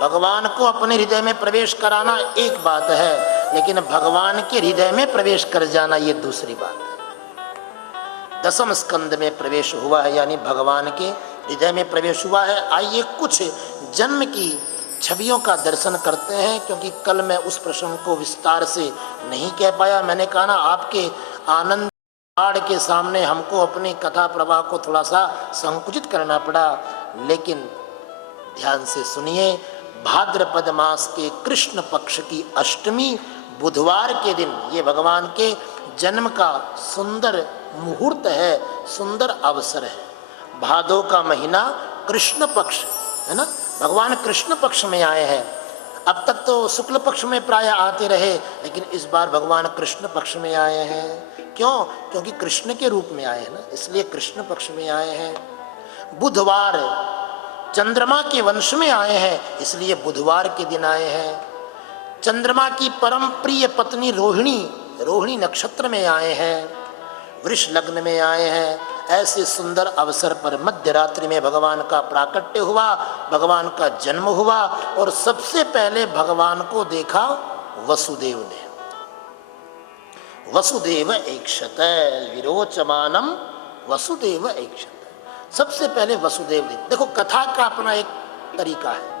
भगवान को अपने हृदय में प्रवेश कराना एक बात है, लेकिन भगवान के हृदय में प्रवेश कर जाना ये दूसरी बात है। दशम स्कंद में प्रवेश हुआ है, यानी भगवान के हृदय में प्रवेश हुआ है। आइए कुछ जन्म की छवियों का दर्शन करते हैं, क्योंकि कल मैं उस प्रसंग को विस्तार से नहीं कह पाया। मैंने कहा ना, आपके आनंद के सामने हमको अपनी कथा प्रवाह को थोड़ा सा संकुचित करना पड़ा। लेकिन ध्यान से सुनिए, भाद्रपद मास के कृष्ण पक्ष की अष्टमी बुधवार के दिन ये भगवान के जन्म का सुंदर मुहूर्त है, सुंदर अवसर है। भादो का महीना कृष्ण पक्ष है ना, भगवान कृष्ण पक्ष में आए हैं। अब तक तो शुक्ल पक्ष में प्राय आते रहे, लेकिन इस बार भगवान कृष्ण पक्ष में आए हैं। क्यों? क्योंकि कृष्ण के रूप में आए हैं ना, इसलिए कृष्ण पक्ष में आए हैं। बुधवार चंद्रमा के वंश में आए हैं, इसलिए बुधवार के दिन आए हैं। चंद्रमा की परम प्रिय पत्नी रोहिणी नक्षत्र में आए हैं, वृष लग्न में आए हैं। ऐसे सुंदर अवसर पर मध्य रात्रि में भगवान का प्राकट्य हुआ, भगवान का जन्म हुआ। और सबसे पहले भगवान को देखा वसुदेव ने। वसुदेव ऐक्षत विरोचमानम वसुदेव ऐक्षत। सबसे पहले वसुदेव ने देखो। कथा का अपना एक तरीका है।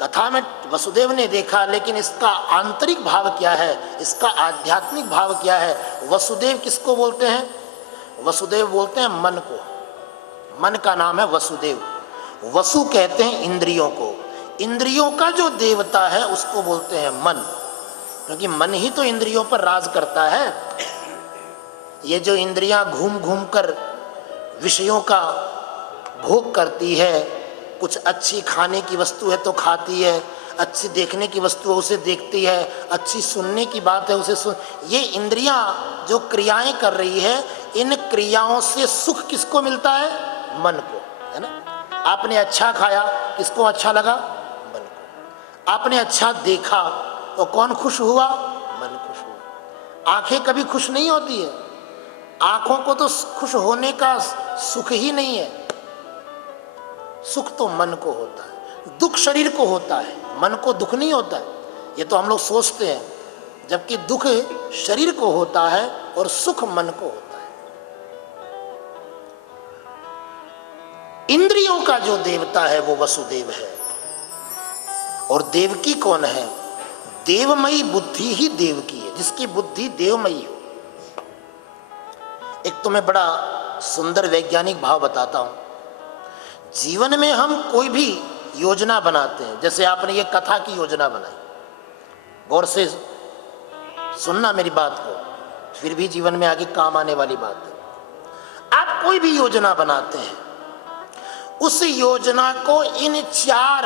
कथा में वसुदेव ने देखा, लेकिन इसका आंतरिक भाव क्या है, इसका आध्यात्मिक भाव क्या है? वसुदेव किसको बोलते हैं? वसुदेव बोलते हैं मन को। मन का नाम है वसुदेव। वसु कहते हैं इंद्रियों को। इंद्रियों का जो देवता है उसको बोलते हैं मन, क्योंकि मन ही तो इंद्रियों पर राज करता है। ये जो इंद्रियां घूम घूम कर विषयों का भोग करती है, कुछ अच्छी खाने की वस्तु है तो खाती है, अच्छी देखने की वस्तु है उसे देखती है, अच्छी सुनने की बात है उसे सुन। ये इंद्रियां जो क्रियाएं कर रही है, इन क्रियाओं से सुख किसको मिलता है? मन को, है ना। आपने अच्छा खाया, किसको अच्छा लगा? मन को। आपने अच्छा देखा तो कौन खुश हुआ? मन खुश हुआ। आंखें कभी खुश नहीं होती है, आंखों को तो खुश होने का सुख ही नहीं है। सुख तो मन को होता है, दुख शरीर को होता है, मन को दुख नहीं होता है। ये तो हम लोग सोचते हैं, जबकि दुख शरीर को होता है और सुख मन को होता है। इंद्रियों का जो देवता है वो वसुदेव है। और देवकी कौन है? देवमयी बुद्धि ही देवकी है, जिसकी बुद्धि देवमयी हो। एक तो मैं बड़ा सुंदर वैज्ञानिक भाव बताता हूं। जीवन में हम कोई भी योजना बनाते हैं, जैसे आपने ये कथा की योजना बनाई, गौर से सुनना मेरी बात को, फिर भी जीवन में आगे काम आने वाली बात है। आप कोई भी योजना बनाते हैं, उस योजना को इन 4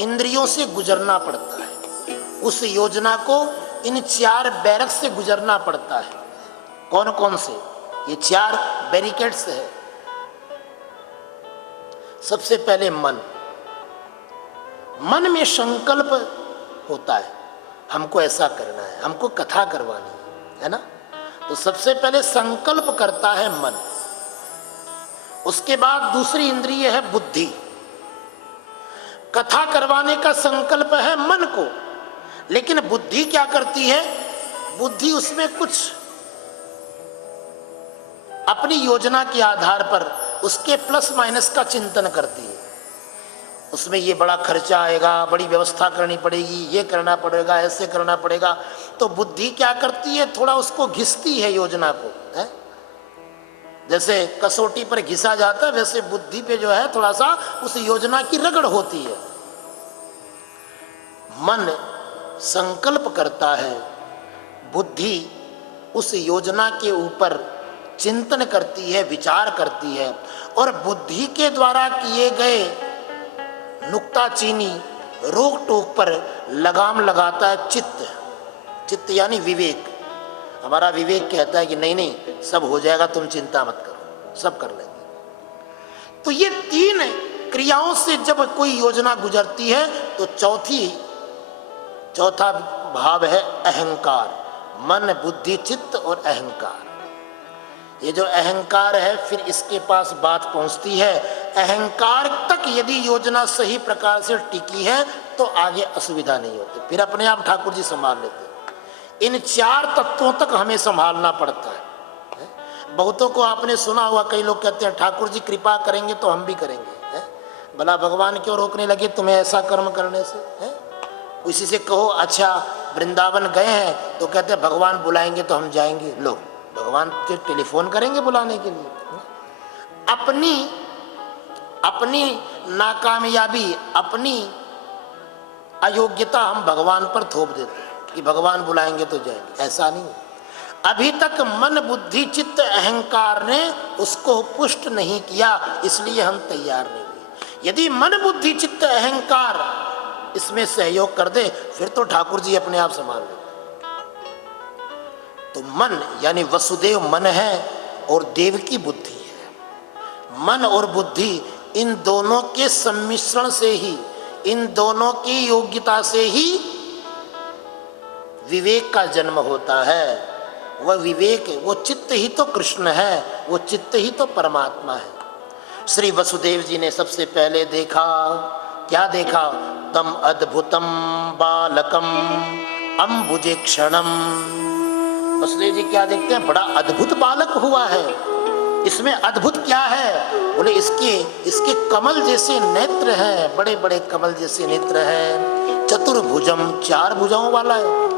इंद्रियों से गुजरना पड़ता है। उस योजना को इन 4 बैरक से गुजरना पड़ता है। कौन कौन से? ये 4 बैरिकेड्स है। सबसे पहले मन। मन में संकल्प होता है, हमको ऐसा करना है, हमको कथा करवानी है ना। तो सबसे पहले संकल्प करता है मन, उसके बाद दूसरी इंद्रिय है बुद्धि। कथा करवाने का संकल्प है मन को, लेकिन बुद्धि क्या करती है? बुद्धि उसमें कुछ अपनी योजना के आधार पर उसके प्लस माइनस का चिंतन करती है। उसमें ये बड़ा खर्चा आएगा, बड़ी व्यवस्था करनी पड़ेगी, ये करना पड़ेगा, ऐसे करना पड़ेगा। तो बुद्धि क्या करती है? थोड़ा उसको घिसती है योजना को, है? जैसे कसौटी पर घिसा जाता है, वैसे बुद्धि पे जो है थोड़ा सा उस योजना की रगड़ होती है। मन संकल्प करता है, बुद्धि उस योजना के ऊपर चिंतन करती है, विचार करती है, और बुद्धि के द्वारा किए गए नुक्ताचीनी रोक टोक पर लगाम लगाता है चित्त। चित्त यानी विवेक। हमारा विवेक कहता है कि नहीं नहीं, सब हो जाएगा, तुम चिंता मत करो, सब कर लेंगे। तो ये तीन क्रियाओं से जब कोई योजना गुजरती है तो चौथा भाव है अहंकार। मन, बुद्धि, चित्त और अहंकार। ये जो अहंकार है, फिर इसके पास बात पहुंचती है, अहंकार तक यदि योजना सही प्रकार से टिकी है तो आगे असुविधा नहीं होती, फिर अपने आप ठाकुर जी संभाल लेते। इन चार तत्वों तक हमें संभालना पड़ता है। बहुतों को आपने सुना हुआ, कई लोग कहते हैं ठाकुर जी कृपा करेंगे तो हम भी करेंगे, है? भला भगवान क्यों रोकने लगे तुम्हें ऐसा कर्म करने से, है? उसी से कहो अच्छा वृंदावन गए हैं तो कहते हैं भगवान बुलाएंगे तो हम जाएंगे। लो, भगवान के टेलीफोन करेंगे बुलाने के लिए। अपनी नाकामयाबी, अपनी अयोग्यता हम भगवान पर थोप देते हैं कि भगवान बुलाएंगे तो जाएंगे। ऐसा नहीं, अभी तक मन, बुद्धि, चित्त, अहंकार ने उसको पुष्ट नहीं किया, इसलिए हम तैयार नहीं हुए। यदि मन, बुद्धि, चित्त, अहंकार इसमें सहयोग कर दे, फिर तो ठाकुर जी अपने आप संभाल लेते। तो मन यानी वसुदेव मन है और देव की बुद्धि है। मन और बुद्धि, इन दोनों के सम्मिश्रण से ही, इन दोनों की योग्यता से ही विवेक का जन्म होता है। वह विवेक, वो चित्त ही तो कृष्ण है, वो चित्त ही तो परमात्मा है। श्री वसुदेव जी ने सबसे पहले देखा, क्या देखा? तम अद्भुतम बालकम अंबुजे क्षणम। वसुदेव जी क्या देखते हैं? बड़ा अद्भुत बालक हुआ है। इसमें अद्भुत क्या है? बोले इसके कमल जैसे नेत्र हैं, बड़े बड़े कमल जैसे नेत्र हैं। चतुर्भुजम, चार भुजाओं वाला है।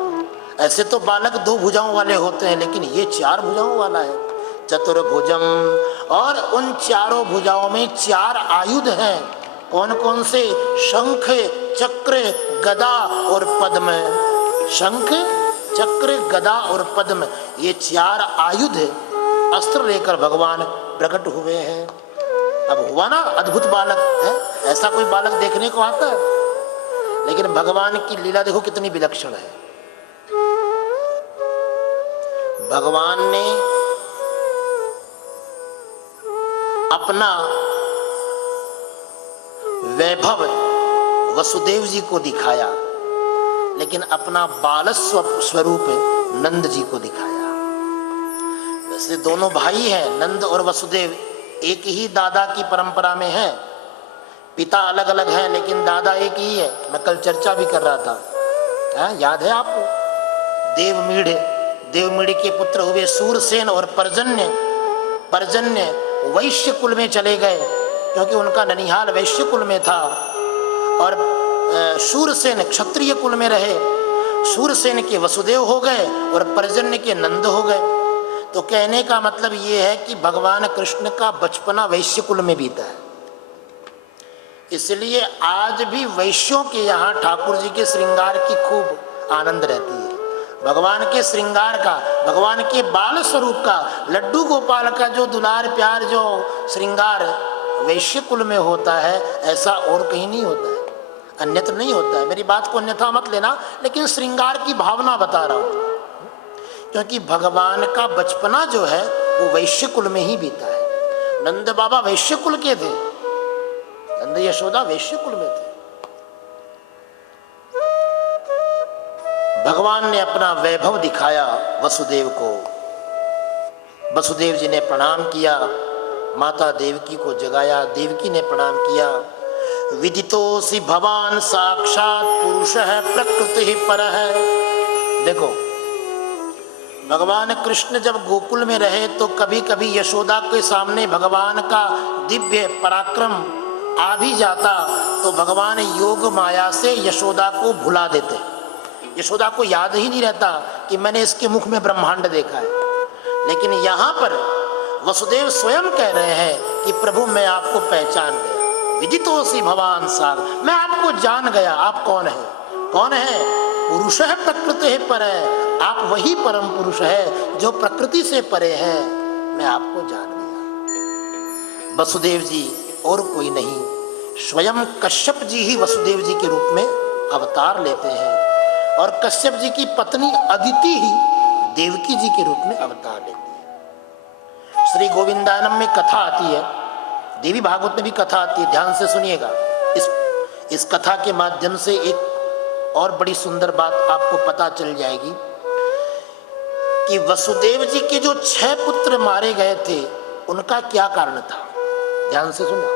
ऐसे तो बालक दो भुजाओं वाले होते हैं, लेकिन ये चार भुजाओं वाला है। चतुर्भुजम, और उन चारों भुजाओं में चार आयुध हैं। कौन कौन से? शंख, चक्र, गदा और पद्म। शंख, चक्र, गदा और पद्म, ये चार आयुध अस्त्र लेकर भगवान प्रकट हुए हैं। अब हुआ ना अद्भुत बालक है, ऐसा कोई बालक देखने को आता है? लेकिन भगवान की लीला देखो कितनी विलक्षण है। भगवान ने अपना वैभव वसुदेव जी को दिखाया, लेकिन अपना बाल स्वरूप नंद जी को दिखाया। वैसे दोनों भाई हैं, नंद और वसुदेव, एक ही दादा की परंपरा में है। पिता अलग अलग हैं लेकिन दादा एक ही है। मैं कल चर्चा भी कर रहा था, याद है आपको? देवमीढ़ के पुत्र हुए सूरसेन और पर्जन्य वैश्य कुल में चले गए, क्योंकि उनका ननिहाल वैश्य कुल में था, और शूरसेन क्षत्रिय कुल में रहे। शूरसेन के वसुदेव हो गए और पर्जन्य के नंद हो गए। तो कहने का मतलब ये है कि भगवान कृष्ण का बचपना वैश्य कुल में बीता है। इसलिए आज भी वैश्यों के यहाँ ठाकुर जी के श्रृंगार की खूब आनंद रहती है। भगवान के श्रृंगार का, भगवान के बाल स्वरूप का, लड्डू गोपाल का जो दुलार प्यार, जो श्रृंगार वैश्य कुल में होता है, ऐसा और कहीं नहीं होता है, अन्यत्र नहीं होता है। मेरी बात को अन्यथा मत लेना, लेकिन श्रृंगार की भावना बता रहा हूँ, क्योंकि भगवान का बचपना जो है वो वैश्य कुल में ही बीता है। नंद बाबा वैश्य कुल के थे, नंद यशोदा वैश्य कुल में थे। भगवान ने अपना वैभव दिखाया वसुदेव को। वसुदेव जी ने प्रणाम किया, माता देवकी को जगाया, देवकी ने प्रणाम किया। विदितोसि भवान साक्षात पुरुषः प्रकृति परः। देखो, भगवान कृष्ण जब गोकुल में रहे तो कभी कभी यशोदा के सामने भगवान का दिव्य पराक्रम आ भी जाता तो भगवान योग माया से यशोदा को भुला देते। यशोदा को याद ही नहीं रहता कि मैंने इसके मुख में ब्रह्मांड देखा है। लेकिन यहाँ पर वसुदेव स्वयं कह रहे हैं कि प्रभु मैं आपको पहचान गया। विदितोसि भवान साग, मैं आपको जान गया। आप कौन है? कौन है? पुरुषः प्रकृति परः। आप वही परम पुरुष है जो प्रकृति से परे है। मैं आपको जान गया। वसुदेव जी और कोई नहीं, स्वयं कश्यप जी ही वसुदेव जी के रूप में अवतार लेते हैं और कश्यप जी की पत्नी अदिति ही देवकी जी के रूप में अवतार लेती है। श्री गोविंदानम में कथा आती है, देवी भागवत में भी कथा आती है, ध्यान से सुनिएगा। इस कथा के माध्यम से एक और बड़ी सुंदर बात आपको पता चल जाएगी कि वसुदेव जी के जो 6 पुत्र मारे गए थे उनका क्या कारण था। ध्यान से सुनो।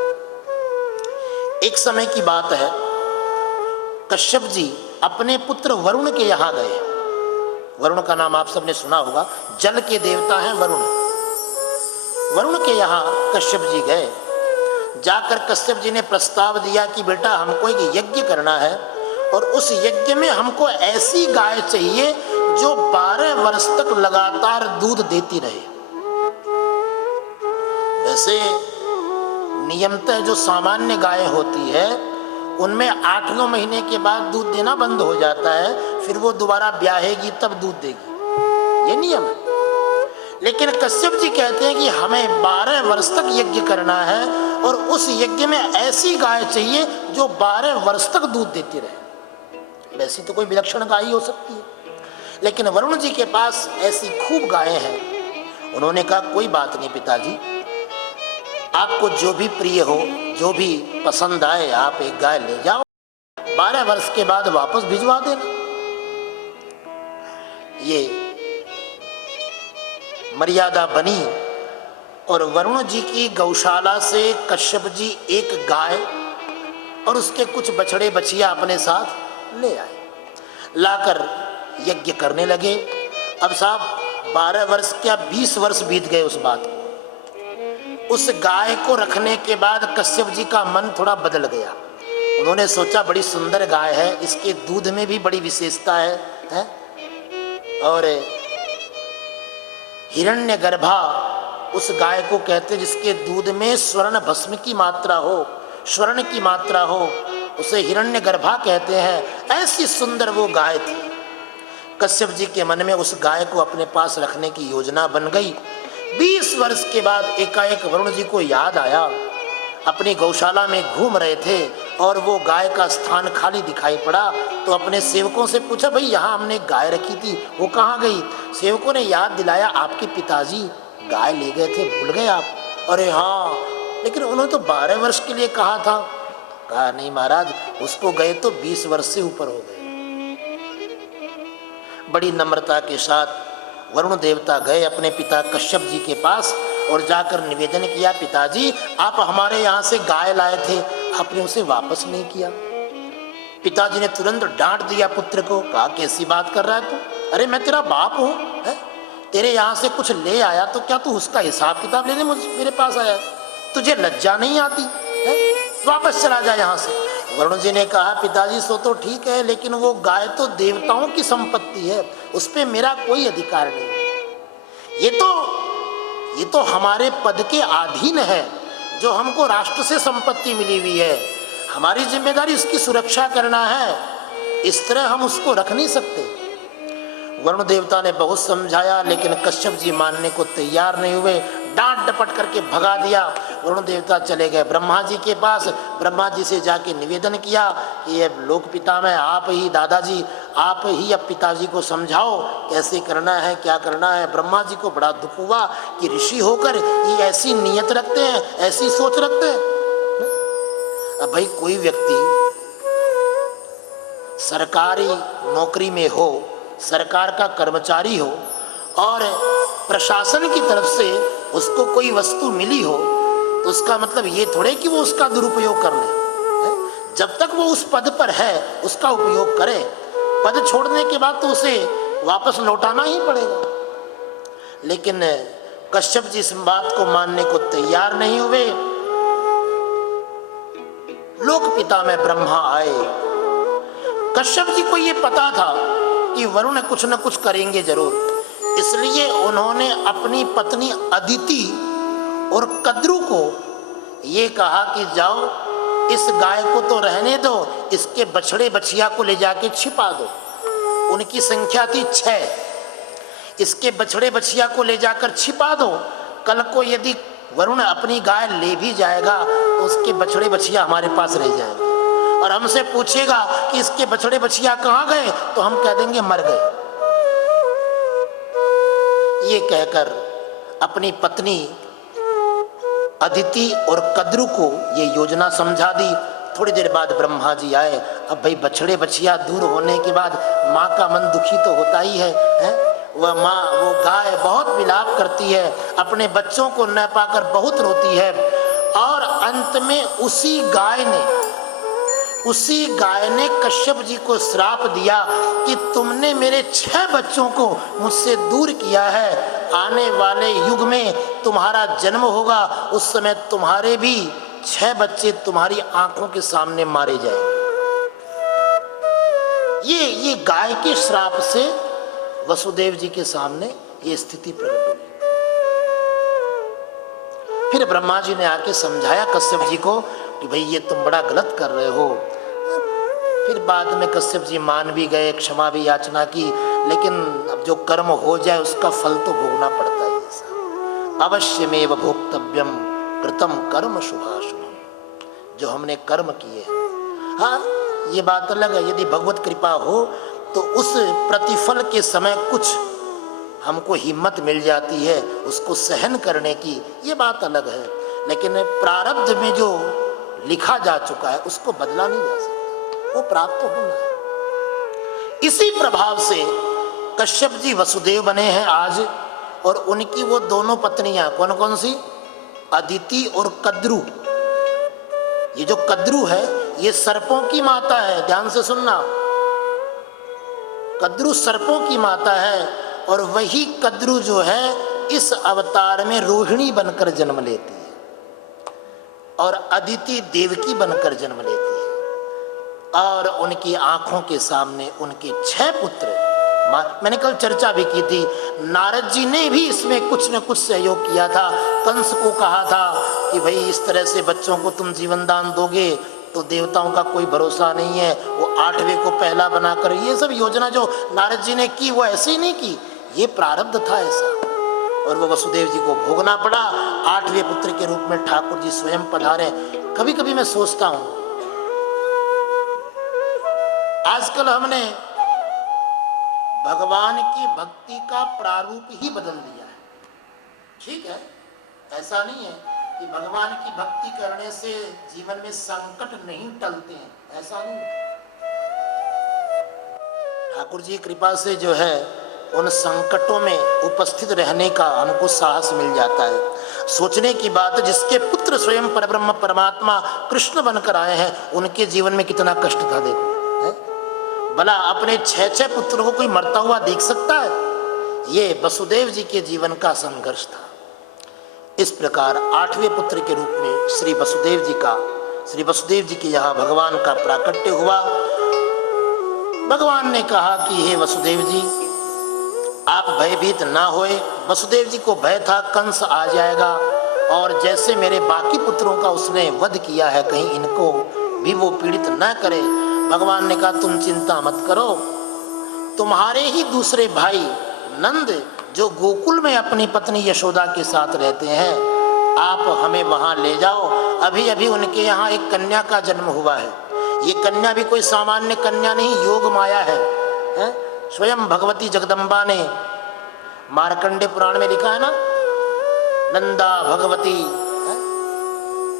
एक समय की बात है, कश्यप जी अपने पुत्र वरुण के यहाँ गए। वरुण का नाम आप सबने सुना होगा, जल के देवता हैं वरुण। वरुण के यहाँ कश्यप जी गए। जाकर कश्यप जी ने प्रस्ताव दिया कि बेटा हमको एक यज्ञ करना है और उस यज्ञ में हमको ऐसी गाय चाहिए जो 12 वर्ष तक लगातार दूध देती रहे। वैसे नियमतः जो सामान्य गाय होती है उनमें 8-9 महीने के बाद दूध देना बंद हो जाता है, फिर वो दोबारा ब्याहेगी तब दूध देगी, ये नियम है। लेकिन कश्यप जी कहते हैं कि हमें 12 वर्ष तक यज्ञ करना है और उस यज्ञ में ऐसी गाय चाहिए जो 12 वर्ष तक दूध देती रहे। वैसी तो कोई विलक्षण गाय ही हो सकती है, लेकिन वरुण जी के पास ऐसी खूब गायें हैं। उन्होंने कहा कोई बात नहीं पिताजी, आपको जो भी प्रिय हो, जो भी पसंद आए आप एक गाय ले जाओ, 12 वर्ष के बाद वापस भिजवा देना। ये मर्यादा बनी और वरुण जी की गौशाला से कश्यप जी एक गाय और उसके कुछ बछड़े बछिया अपने साथ ले आए। लाकर यज्ञ करने लगे। अब साहब 12 वर्ष क्या 20 वर्ष बीत गए उस बात को। उस गाय को रखने के बाद कश्यप जी का मन थोड़ा बदल गया। उन्होंने सोचा बड़ी सुंदर गाय है, इसके दूध में भी बड़ी विशेषता है? और हिरण्यगर्भा उस गाय को कहते जिसके दूध में स्वर्ण भस्म की मात्रा हो, स्वर्ण की मात्रा हो, उसे हिरण्यगर्भा कहते हैं। ऐसी सुंदर वो गाय थी। कश्यप जी के मन में उस गाय को अपने पास रखने की योजना बन गई। 20 वर्ष के बाद एकाएक वरुण जी को याद आया, अपनी गौशाला में घूम रहे थे और वो गाय का स्थान खाली दिखाई पड़ा तो अपने सेवकों से पूछा भाई यहाँ हमने गाय रखी थी वो कहाँ गई। सेवकों ने याद दिलाया आपके पिताजी गाय ले गए थे, भूल गए आप? अरे हाँ, लेकिन उन्होंने तो 12 वर्ष के लिए कहा था। कहा नहीं महाराज, उसको गए तो 20 वर्ष से ऊपर हो गए। बड़ी नम्रता के साथ वरुण देवता गए अपने पिता कश्यप जी के पास और जाकर निवेदन किया, पिताजी आप हमारे यहाँ से गाय लाए थे, आपने उसे वापस नहीं किया। पिताजी ने तुरंत डांट दिया पुत्र को। कहा कैसी बात कर रहा है तू? अरे मैं तेरा बाप हूँ, तेरे यहाँ से कुछ ले आया तो क्या तू उसका हिसाब किताब लेने मेरे पास आया? तुझे लज्जा नहीं आती है? वापस चला जा यहाँ से। वरुण जी ने कहा पिताजी सो तो ठीक है, लेकिन वो गाय तो देवताओं की संपत्ति है, उस पर मेरा कोई अधिकार नहीं। ये तो हमारे पद के अधीन है, जो हमको राष्ट्र से संपत्ति मिली हुई है, हमारी जिम्मेदारी उसकी सुरक्षा करना है, इस तरह हम उसको रख नहीं सकते। वरुण देवता ने बहुत समझाया लेकिन कश्यप जी मानने को तैयार नहीं हुए, डांट डपट करके भगा दिया। वरुण देवता चले गए ब्रह्मा जी के पास। ब्रह्मा जी से जाके निवेदन किया कि ये लोक पिता में आप ही, दादाजी आप ही अब पिताजी को समझाओ कैसे करना है, क्या करना है। ब्रह्मा जी को बड़ा दुख हुआ कि ऋषि होकर ये ऐसी नीयत रखते हैं, ऐसी सोच रखते हैं। अब भाई कोई व्यक्ति सरकारी नौकरी में हो सरकार का कर्मचारी हो और प्रशासन की तरफ से उसको कोई वस्तु मिली हो, तो उसका मतलब ये थोड़े कि वो उसका दुरुपयोग कर ले। जब तक वो उस पद पर है उसका उपयोग करे, पद छोड़ने के बाद तो उसे वापस लौटाना ही पड़ेगा। लेकिन कश्यप जी इस बात को मानने को तैयार नहीं हुए। लोक पिता में ब्रह्मा आए। कश्यप जी को ये पता था कि वरुण कुछ न कुछ करेंगे जरूर, इसलिए उन्होंने अपनी पत्नी अदिति और कद्रू को ये कहा कि जाओ इस गाय को तो रहने दो, इसके बछड़े बछिया को ले जाके छिपा दो। उनकी संख्या थी 6। इसके बछड़े बछिया को ले जाकर छिपा दो। कल को यदि वरुण अपनी गाय ले भी जाएगा तो उसके बछड़े बछिया हमारे पास रह जाएंगे, और हमसे पूछेगा कि इसके बछड़े बछिया कहाँ गए, तो हम कह देंगे मर गए। ये कहकर अपनी पत्नी अदिति और कद्रू को ये योजना समझा दी। थोड़ी देर बाद ब्रह्मा जी आए। अब भाई बछड़े बछिया दूर होने के बाद माँ का मन दुखी तो होता ही है? वह माँ, वो गाय बहुत विलाप करती है, अपने बच्चों को न पाकर बहुत रोती है, और अंत में उसी गाय ने कश्यप जी को श्राप दिया कि तुमने मेरे 6 बच्चों को मुझसे दूर किया है। आने वाले युग में तुम्हारा जन्म होगा, उस समय तुम्हारे भी 6 बच्चे तुम्हारी आंखों के सामने मारे जाएंगे। ये गाय के श्राप से वसुदेव जी के सामने ये स्थिति प्रकट हुई। फिर ब्रह्मा जी ने आके समझाया कश्यप जी को कि भाई ये तुम बड़ा गलत कर रहे हो। फिर बाद में कश्यप जी मान भी गए, क्षमा भी याचना की, लेकिन अब जो कर्म हो जाए उसका फल तो भोगना पड़ता है। ऐसा अवश्यमेव भोक्तव्यम कृतम कर्म शुभाशुभम, जो हमने कर्म किए। हाँ, ये बात अलग है, यदि भगवत कृपा हो तो उस प्रतिफल के समय कुछ हमको हिम्मत मिल जाती है उसको सहन करने की, ये बात अलग है। लेकिन प्रारब्ध में जो लिखा जा चुका है उसको बदला नहीं जा सकता, वो प्राप्त होना है। इसी प्रभाव से कश्यप जी वसुदेव बने हैं आज, और उनकी वो दोनों पत्नियां कौन कौन सी? अदिति और कद्रू। ये जो कद्रू है ये सर्पों की माता है, ध्यान से सुनना। कद्रू सर्पों की माता है, और वही कद्रू जो है इस अवतार में रोहिणी बनकर जन्म लेती है, और अदिति देवकी बनकर जन्म लेती है। और उनकी आंखों के सामने उनके 6 पुत्र, मैंने कल चर्चा भी की थी, नारद जी ने भी इसमें कुछ न कुछ सहयोग किया था। कंस को कहा था कि भाई इस तरह से बच्चों को तुम जीवन दान दोगे तो देवताओं का कोई भरोसा नहीं है, वो 8वें को पहला बनाकर, ये सब योजना जो नारद जी ने की वो ऐसे ही नहीं की, ये प्रारब्ध था ऐसा, और वो वसुदेव जी को भोगना पड़ा। 8वें पुत्र के रूप में ठाकुर जी स्वयं पधारे। कभी कभी मैं सोचता हूं, आजकल हमने भगवान की भक्ति का प्रारूप ही बदल दिया है। ठीक है, ऐसा नहीं है कि भगवान की भक्ति करने से जीवन में संकट नहीं टलते हैं, ऐसा नहीं। ठाकुर जी की कृपा से जो है उन संकटों में उपस्थित रहने का हमको साहस मिल जाता है। सोचने की बात, जिसके पुत्र स्वयं परब्रह्म परमात्मा कृष्ण बनकर आए हैं, उनके जीवन में कितना कष्ट था देखो। भला अपने 6 पुत्रों को कोई मरता हुआ देख सकता है? ये वसुदेव जी के जीवन का संघर्ष था। इस प्रकार 8वें पुत्र के रूप में श्री वसुदेव जी के यहाँ भगवान का प्राकट्य हुआ। भगवान ने कहा कि हे वसुदेव जी, आप भयभीत ना होए। वसुदेव जी को भय था कंस आ जाएगा, और जैसे मेरे बाकी पुत्रों का उसने वध किया है, कहीं इनको भी वो पीड़ित न करे। भगवान ने कहा तुम चिंता मत करो, तुम्हारे ही दूसरे भाई नंद जो गोकुल में अपनी पत्नी यशोदा के साथ रहते हैं, आप हमें वहां ले जाओ। अभी अभी उनके यहाँ एक कन्या का जन्म हुआ है। ये कन्या भी कोई सामान्य कन्या नहीं, योग माया है? स्वयं भगवती जगदम्बा ने मार्कंडे पुराण में लिखा है ना, नंदा भगवती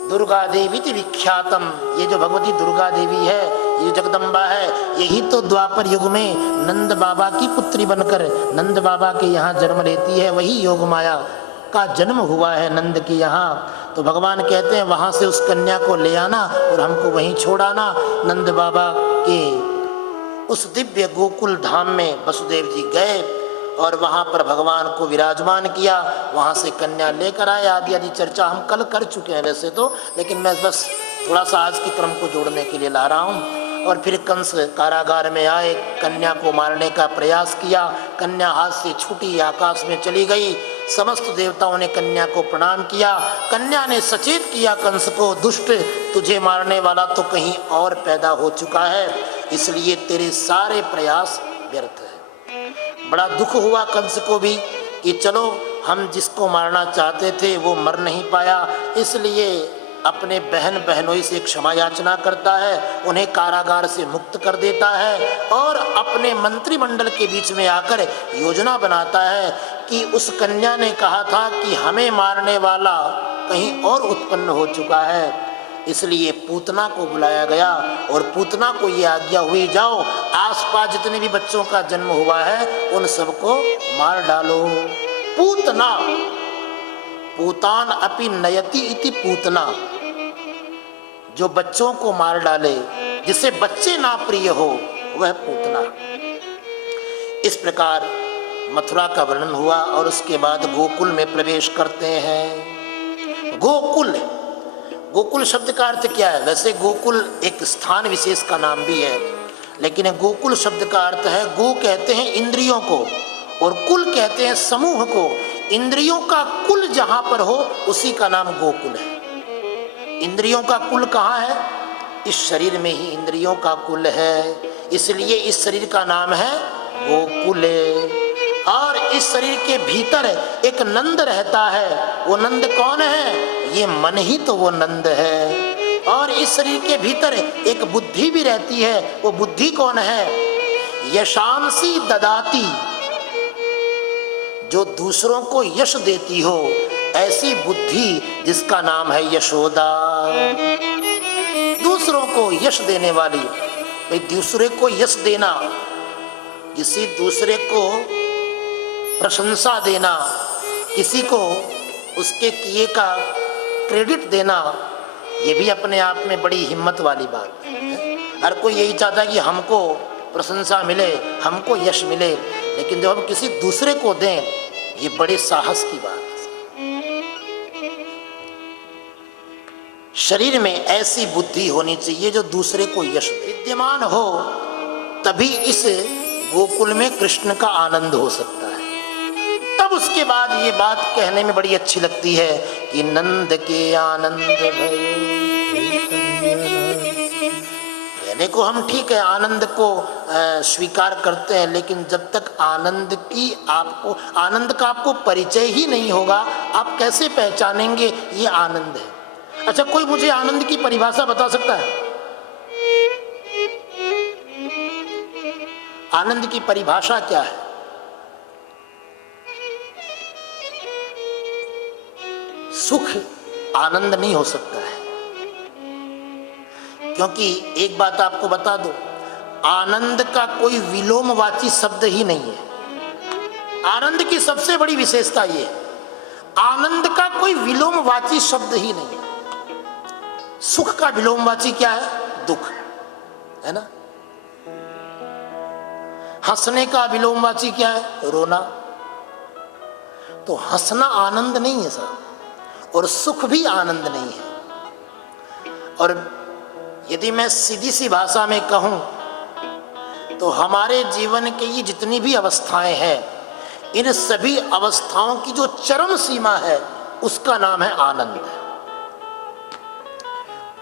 दुर्गा देवी थी विख्यातम, ये जो भगवती दुर्गा देवी है, ये जगदम्बा है, यही तो द्वापर युग में नंद बाबा की पुत्री बनकर नंद बाबा के यहाँ जन्म लेती है। वही योग माया का जन्म हुआ है नंद के यहाँ। तो भगवान कहते हैं वहाँ से उस कन्या को ले आना और हमको वहीं छोड़ आना। नंद बाबा के उस दिव्य गोकुल धाम में वसुदेव जी गए और वहाँ पर भगवान को विराजमान किया, वहाँ से कन्या लेकर आए। आदि आदि चर्चा हम कल कर चुके हैं वैसे तो, लेकिन मैं बस थोड़ा सा आज के क्रम को जोड़ने के लिए ला रहा हूँ। और फिर कंस कारागार में आए, कन्या को मारने का प्रयास किया, कन्या हाथ से छूटी, आकाश में चली गई। समस्त देवताओं ने कन्या को प्रणाम किया। कन्या ने सचेत किया कंस को, दुष्ट तुझे मारने वाला तो कहीं और पैदा हो चुका है, इसलिए तेरे सारे प्रयास व्यर्थ है। बड़ा दुख हुआ कंस को भी कि चलो हम जिसको मारना चाहते थे वो मर नहीं पाया, इसलिए अपने बहन बहनोई से क्षमा याचना करता है, उन्हें कारागार से मुक्त कर देता है और अपने मंत्रिमंडल के बीच में आकर योजना बनाता है कि उस कन्या ने कहा था कि हमें मारने वाला कहीं और उत्पन्न हो चुका है, इसलिए पूतना को बुलाया गया और पूतना को ये आज्ञा हुई जाओ आसपास जितने भी बच्चों का जन्म हुआ है उन सबको मार डालो। पूतना, पूतान अपि नयति इति पूतना, जो बच्चों को मार डाले, जिससे बच्चे ना प्रिय हो, वह पूतना। इस प्रकार मथुरा का वर्णन हुआ और उसके बाद गोकुल में प्रवेश करते हैं। गोकुल, गोकुल शब्द का अर्थ क्या है? वैसे गोकुल एक स्थान विशेष का नाम भी है, लेकिन गोकुल शब्द का अर्थ है, गो कहते हैं इंद्रियों को और कुल कहते हैं समूह को। इंद्रियों का कुल जहां पर हो उसी का नाम गोकुल है। इंद्रियों का कुल कहाँ है? इस शरीर में ही इंद्रियों का कुल है, इसलिए इस शरीर का नाम है गोकुल। और इस शरीर के भीतर एक नंद रहता है, वो नंद कौन है? ये मन ही तो वो नंद है। और इस शरीर के भीतर एक बुद्धि भी रहती है, वो बुद्धि कौन है? यशांसी ददाती, जो दूसरों को यश देती हो, ऐसी बुद्धि जिसका नाम है यशोदा। दूसरों को यश देने वाली, भाई दूसरे को यश देना, किसी दूसरे को प्रशंसा देना, किसी को उसके किए का क्रेडिट देना, ये भी अपने आप में बड़ी हिम्मत वाली बात है। हर कोई यही चाहता है कि हमको प्रशंसा मिले, हमको यश मिले, लेकिन जब हम किसी दूसरे को दें, ये बड़े साहस की बात है। शरीर में ऐसी बुद्धि होनी चाहिए जो दूसरे को यश विद्यमान हो, तभी इस गोकुल में कृष्ण का आनंद हो सकता है। तब उसके बाद ये बात कहने में बड़ी अच्छी लगती है कि नंद के आनंद भयो। कहने को हम ठीक है आनंद को स्वीकार करते हैं, लेकिन जब तक आनंद का आपको परिचय ही नहीं होगा, आप कैसे पहचानेंगे ये आनंद है? अच्छा, कोई मुझे आनंद की परिभाषा बता सकता है? आनंद की परिभाषा क्या है? सुख आनंद नहीं हो सकता है, क्योंकि एक बात आपको बता दो, आनंद का कोई विलोमवाची शब्द ही नहीं है। आनंद की सबसे बड़ी विशेषता ये है, आनंद का कोई विलोमवाची शब्द ही नहीं है। सुख का विलोमवाची क्या है? दुख है ना। हंसने का विलोमवाची क्या है? रोना। तो हंसना आनंद नहीं है साहब, और सुख भी आनंद नहीं है। और यदि मैं सीधी सी भाषा में कहूं तो हमारे जीवन की ये जितनी भी अवस्थाएं हैं, इन सभी अवस्थाओं की जो चरम सीमा है उसका नाम है आनंद।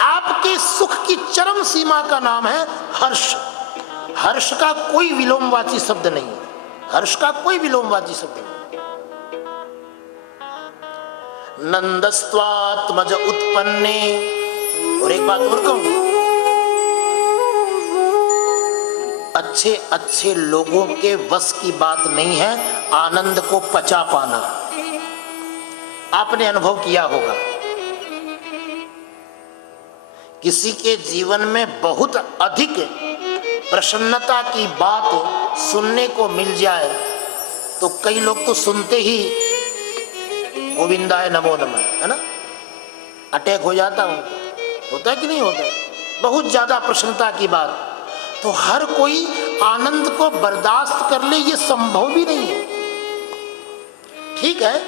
आपके सुख की चरम सीमा का नाम है हर्ष। हर्ष का कोई विलोमवाची शब्द नहीं है, हर्ष का कोई विलोमवाची शब्द नहीं। नंदस्त्वात्मज उत्पन्ने, और एक बात और कहूं, अच्छे अच्छे लोगों के वश की बात नहीं है आनंद को पचा पाना। आपने अनुभव किया होगा, किसी के जीवन में बहुत अधिक प्रसन्नता की बात सुनने को मिल जाए तो कई लोग तो सुनते ही गोविंदाय नमो नमः, है ना, अटैक हो जाता उनको, होता है कि नहीं होता है, बहुत ज्यादा प्रसन्नता की बात। तो हर कोई आनंद को बर्दाश्त कर ले ये संभव भी नहीं है। ठीक है,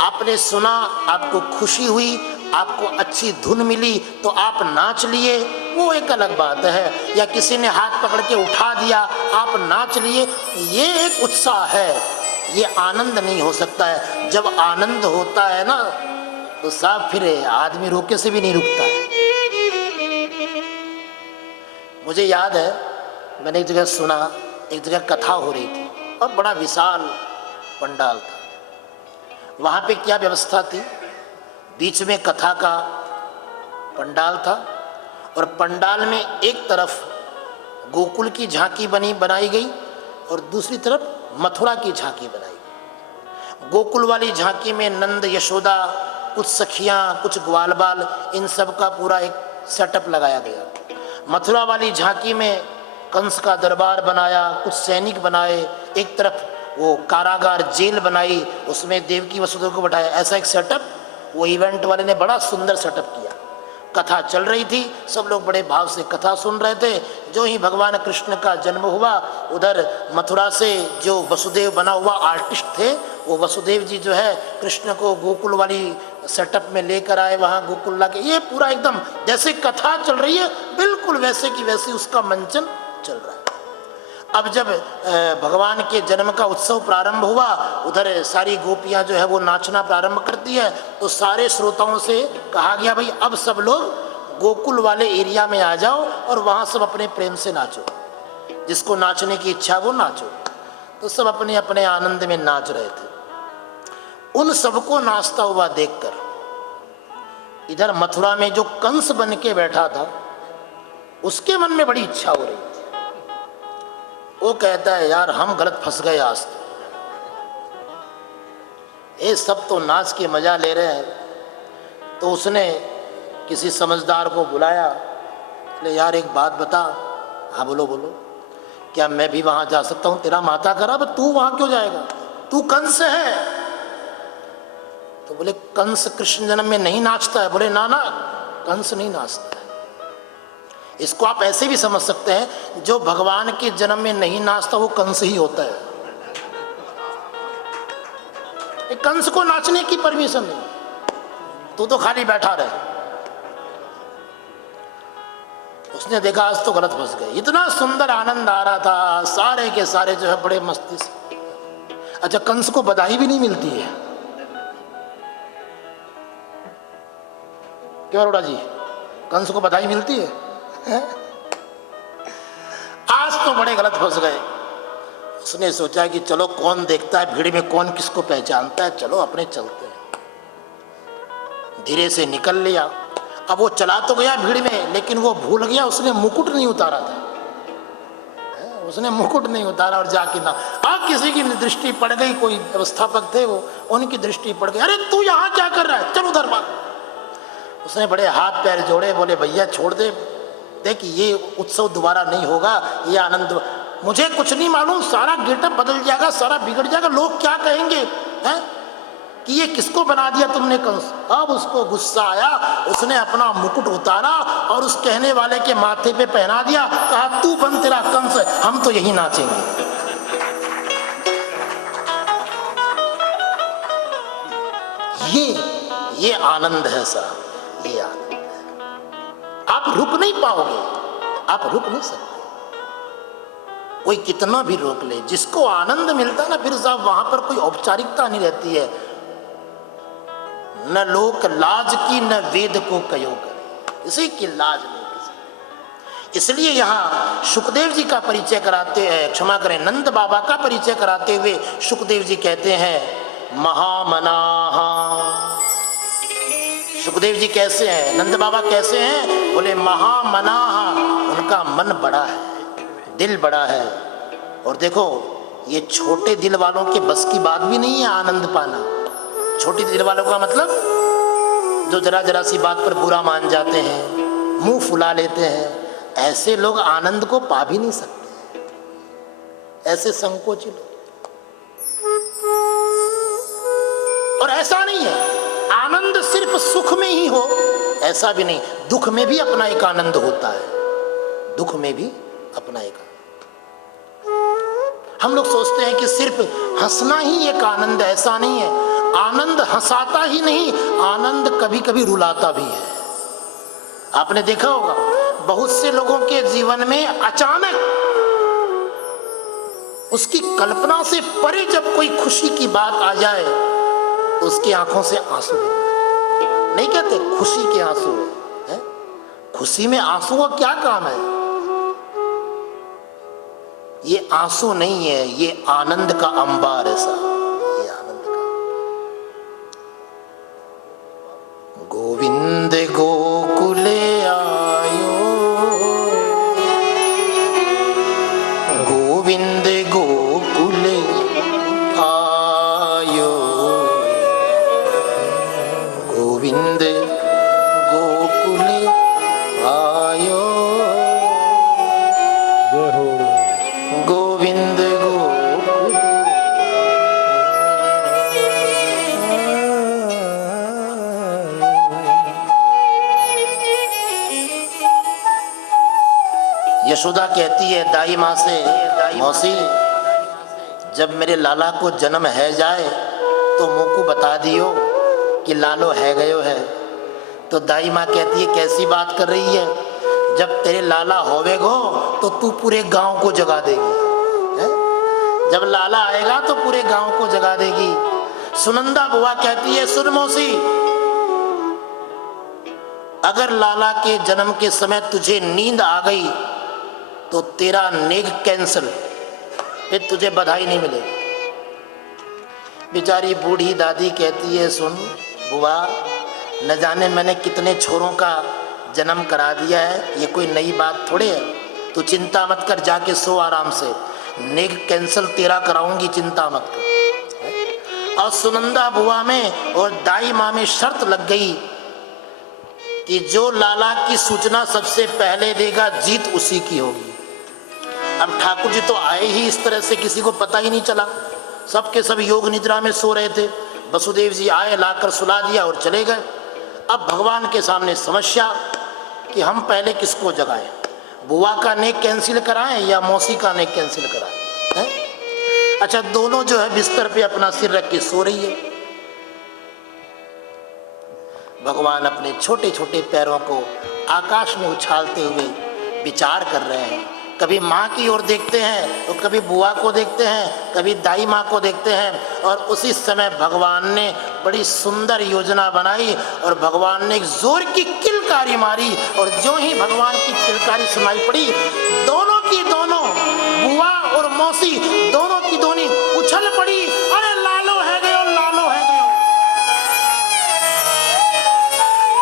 आपने सुना, आपको खुशी हुई, आपको अच्छी धुन मिली तो आप नाच लिए, वो एक अलग बात है। या किसी ने हाथ पकड़ के उठा दिया, आप नाच लिए, ये एक उत्साह है, ये आनंद नहीं हो सकता है। जब आनंद होता है ना तो साफ फिर आदमी रोके से भी नहीं रुकता है। मुझे याद है, मैंने एक जगह सुना, एक जगह कथा हो रही थी और बड़ा विशाल पंडाल था। वहाँ पे क्या व्यवस्था थी, बीच में कथा का पंडाल था और पंडाल में एक तरफ गोकुल की झांकी बनाई गई और दूसरी तरफ मथुरा की झांकी बनाई गई। गोकुल वाली झांकी में नंद, यशोदा, कुछ सखियाँ, कुछ ग्वाल बाल, इन सब का पूरा एक सेटअप लगाया गया। मथुरा वाली झांकी में कंस का दरबार बनाया, कुछ सैनिक बनाए, एक तरफ वो कारागार जेल बनाई, उसमें देवकी वसुदेव को बैठाया, ऐसा एक सेटअप वो इवेंट वाले ने बड़ा सुंदर सेटअप किया। कथा चल रही थी, सब लोग बड़े भाव से कथा सुन रहे थे। जो ही भगवान कृष्ण का जन्म हुआ, उधर मथुरा से जो वसुदेव बना हुआ आर्टिस्ट थे, वो वसुदेव जी जो है कृष्ण को गोकुल वाली सेटअप में लेकर आए, वहाँ गोकुल ला के, ये पूरा एकदम जैसे कथा चल रही है बिल्कुल वैसे की वैसे उसका मंचन चल रहा है। अब जब भगवान के जन्म का उत्सव प्रारंभ हुआ, उधर सारी गोपियां जो है वो नाचना प्रारंभ करती है, तो सारे श्रोताओं से कहा गया भाई अब सब लोग गोकुल वाले एरिया में आ जाओ और वहाँ सब अपने प्रेम से नाचो, जिसको नाचने की इच्छा वो नाचो। तो सब अपने अपने आनंद में नाच रहे थे। उन सबको नाचता हुआ देखकर इधर मथुरा में जो कंस बन के बैठा था, उसके मन में बड़ी इच्छा हो रही थी। वो कहता है यार हम गलत फंस गए आज तो, ये सब तो नाच के मजा ले रहे हैं। तो उसने किसी समझदार को बुलाया, बोले यार एक बात बता। हाँ बोलो बोलो, क्या मैं भी वहां जा सकता हूँ? तेरा माता करा, पर तू वहां क्यों जाएगा, तू कंस है। तो बोले कंस कृष्ण जन्म में नहीं नाचता है। बोले ना ना, कंस नहीं नाचता है। इसको आप ऐसे भी समझ सकते हैं, जो भगवान के जन्म में नहीं नाचता वो कंस ही होता है। कंस को नाचने की परमिशन नहीं, तू तो खाली बैठा रहे। उसने देखा आज तो गलत फंस गए। इतना सुंदर आनंद आ रहा था, सारे के सारे जो है बड़े मस्ती से। अच्छा, कंस को बधाई भी नहीं मिलती है क्यों अरोड़ा जी? कंस को बधाई मिलती है? आज तो बड़े गलत फंस गए। उसने सोचा कि चलो कौन देखता है भीड़ में कौन किसको पहचानता है, चलो अपने चलते हैं। धीरे से निकल लिया। अब वो चला तो गया भीड़ में, लेकिन वो भूल गया उसने मुकुट नहीं उतारा था। उसने मुकुट नहीं उतारा और जाके ना, अब किसी की दृष्टि पड़ गई, कोई व्यवस्थापक थे वो, उनकी दृष्टि पड़ गई। अरे तू यहाँ क्या कर रहा है, चल उधर भाग। उसने बड़े हाथ पैर जोड़े, बोले भैया छोड़ दे, देख ये उत्सव दोबारा नहीं होगा, ये आनंद, मुझे कुछ नहीं मालूम, सारा गेटअप बदल जाएगा, सारा बिगड़ जाएगा, लोग क्या कहेंगे हैं कि ये किसको बना दिया तुमने कंस। अब उसको गुस्सा आया, उसने अपना मुकुट उतारा और उस कहने वाले के माथे पे पहना दिया, कहा तू बन तेरा कंस, हम तो यही नाचेंगे। ये आनंद है साहब, ये आनंद है। आप रुक नहीं पाओगे, आप रुक नहीं सकते। कोई कितना भी रोक ले, जिसको आनंद मिलता है ना, फिर साहब वहां पर कोई औपचारिकता नहीं रहती है। न लोक लाज की न वेद को कयो करे, इसी की लाज नहीं किसी। इसलिए यहाँ सुखदेव जी का परिचय कराते हैं, क्षमा करें नंद बाबा का परिचय कराते हुए सुखदेव जी कहते हैं महामनाहा। सुखदेव जी कैसे हैं, नंद बाबा कैसे हैं? बोले महामनाहा, उनका मन बड़ा है, दिल बड़ा है। और देखो ये छोटे दिल वालों के बस की बात भी नहीं है आनंद पाना। छोटी दिल वालों का मतलब जो जरा जरा सी बात पर बुरा मान जाते हैं, मुंह फुला लेते हैं, ऐसे लोग आनंद को पा भी नहीं सकते, ऐसे संकोची लोग। और ऐसा नहीं है आनंद सिर्फ सुख में ही हो, ऐसा भी नहीं, दुख में भी अपना एक आनंद होता है, दुख में भी अपना एक आनंद। हम लोग सोचते हैं कि सिर्फ हंसना ही एक आनंद, ऐसा नहीं है। आनंद हंसाता ही नहीं, आनंद कभी कभी रुलाता भी है। आपने देखा होगा बहुत से लोगों के जीवन में अचानक उसकी कल्पना से परे जब कोई खुशी की बात आ जाए तो उसकी आंखों से आंसू नहीं कहते खुशी के आंसू है? खुशी में आंसू का क्या काम है? ये आंसू नहीं है, ये आनंद का अंबार है साहब, ये आनंद का। गोविंद गोकुले आयो, गोविंद गोकुले आयो, गोविंद गोकुले आयो, गोविंद गोकुल। यशोदा कहती है दाई माँ से, मौसी जब मेरे लाला को जन्म है जाए तो मुँह को बता दियो कि लालो है गयो है। तो दाई माँ कहती है कैसी बात कर रही है, जब तेरे लाला होवेगो तो तू पूरे गांव को जगा देगी है? जब लाला आएगा तो पूरे गांव को जगा देगी। सुनंदा बुआ कहती है सुन मौसी, अगर लाला के जन्म के समय तुझे नींद आ गई तो तेरा नेग कैंसिल, फिर तुझे बधाई नहीं मिलेगी। बेचारी बूढ़ी दादी कहती है सुन बुआ, न जाने मैंने कितने छोरों का जन्म करा दिया है, ये कोई नई बात थोड़ी है, तू चिंता मत कर, जाके सो आराम से, नेग कैंसिल तेरा कराऊंगी, चिंता मत कर। और सुनंदा बुआ में और दाई माँ में शर्त लग गई कि जो लाला की सूचना सबसे पहले देगा जीत उसी की होगी। अब ठाकुर जी तो आए ही इस तरह से किसी को पता ही नहीं चला, सबके सब योग निद्रा में सो रहे थे। वसुदेव जी आए, लाकर सुला दिया और चले गए। अब भगवान के सामने समस्या कि हम पहले किसको जगाएं, बुआ का नेक कैंसिल कराएं या मौसी का नेक कैंसिल कराएं? अच्छा दोनों जो है बिस्तर पे अपना सिर रख के सो रही है। भगवान अपने छोटे छोटे पैरों को आकाश में उछालते हुए विचार कर रहे हैं। कभी माँ की ओर देखते हैं तो कभी बुआ को देखते हैं, कभी दाई माँ को देखते हैं। और उसी समय भगवान ने बड़ी सुंदर योजना बनाई और भगवान ने एक जोर की किलकारी मारी। और जो ही भगवान की किलकारी सुनाई पड़ी, दोनों की दोनों बुआ और मौसी दोनों की दोनों उछल पड़ी, अरे लालो है गयो, लालो है गयो।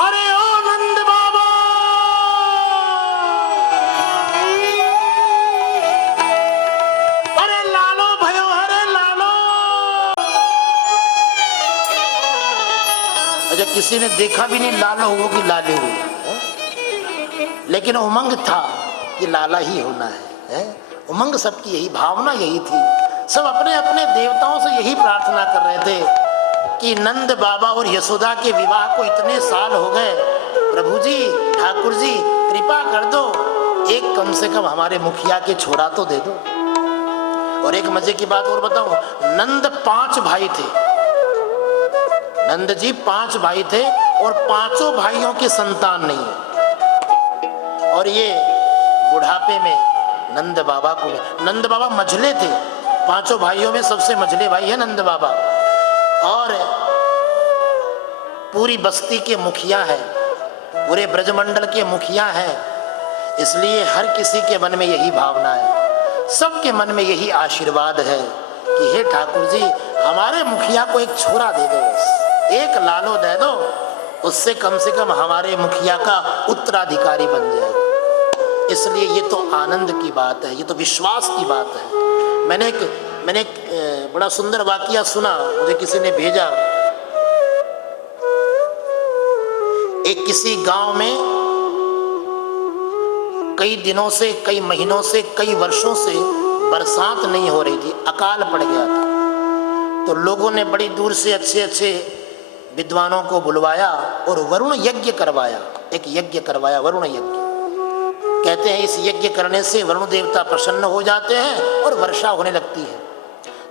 अरे ओ नंद बाबा, अरे लालो भयो, अरे लालो। अच्छा किसी ने देखा भी नहीं लालो हो कि लाले हुए, लेकिन उमंग था कि लाला ही होना है। उमंग सबकी यही भावना यही थी। सब अपने अपने देवताओं से यही प्रार्थना कर रहे थे कि नंद बाबा और यशोदा के विवाह को इतने साल हो गए, प्रभु जी ठाकुर जी कृपा कर दो, एक कम से कम हमारे मुखिया के छोरा तो दे दो। और एक मजे की बात और बताऊं, नंद 5 भाई थे, नंद जी 5 भाई थे और 5 भाइयों के संतान नहीं है। और ये बुढ़ापे में नंद बाबा को, नंद बाबा मझले थे, 5 भाइयों में सबसे मझले भाई है नंद बाबा, और पूरी बस्ती के मुखिया है, पूरे ब्रजमंडल के मुखिया है। इसलिए हर किसी के मन में यही भावना है, सबके मन में यही आशीर्वाद है कि हे ठाकुर जी हमारे मुखिया को एक छोरा दे दो, एक लालो दे दो, उससे कम से कम हमारे मुखिया का उत्तराधिकारी बन जाए। इसलिए ये तो आनंद की बात है, ये तो विश्वास की बात है। मैंने एक बड़ा सुंदर वाकया सुना, मुझे किसी ने भेजा। एक किसी गांव में कई दिनों से, कई महीनों से, कई वर्षों से बरसात नहीं हो रही थी, अकाल पड़ गया था। तो लोगों ने बड़ी दूर से अच्छे अच्छे विद्वानों को बुलवाया और वरुण यज्ञ करवाया। एक यज्ञ करवाया, वरुण यज्ञ। कहते हैं इस यज्ञ करने से वरुण देवता प्रसन्न हो जाते हैं और वर्षा होने लगती है।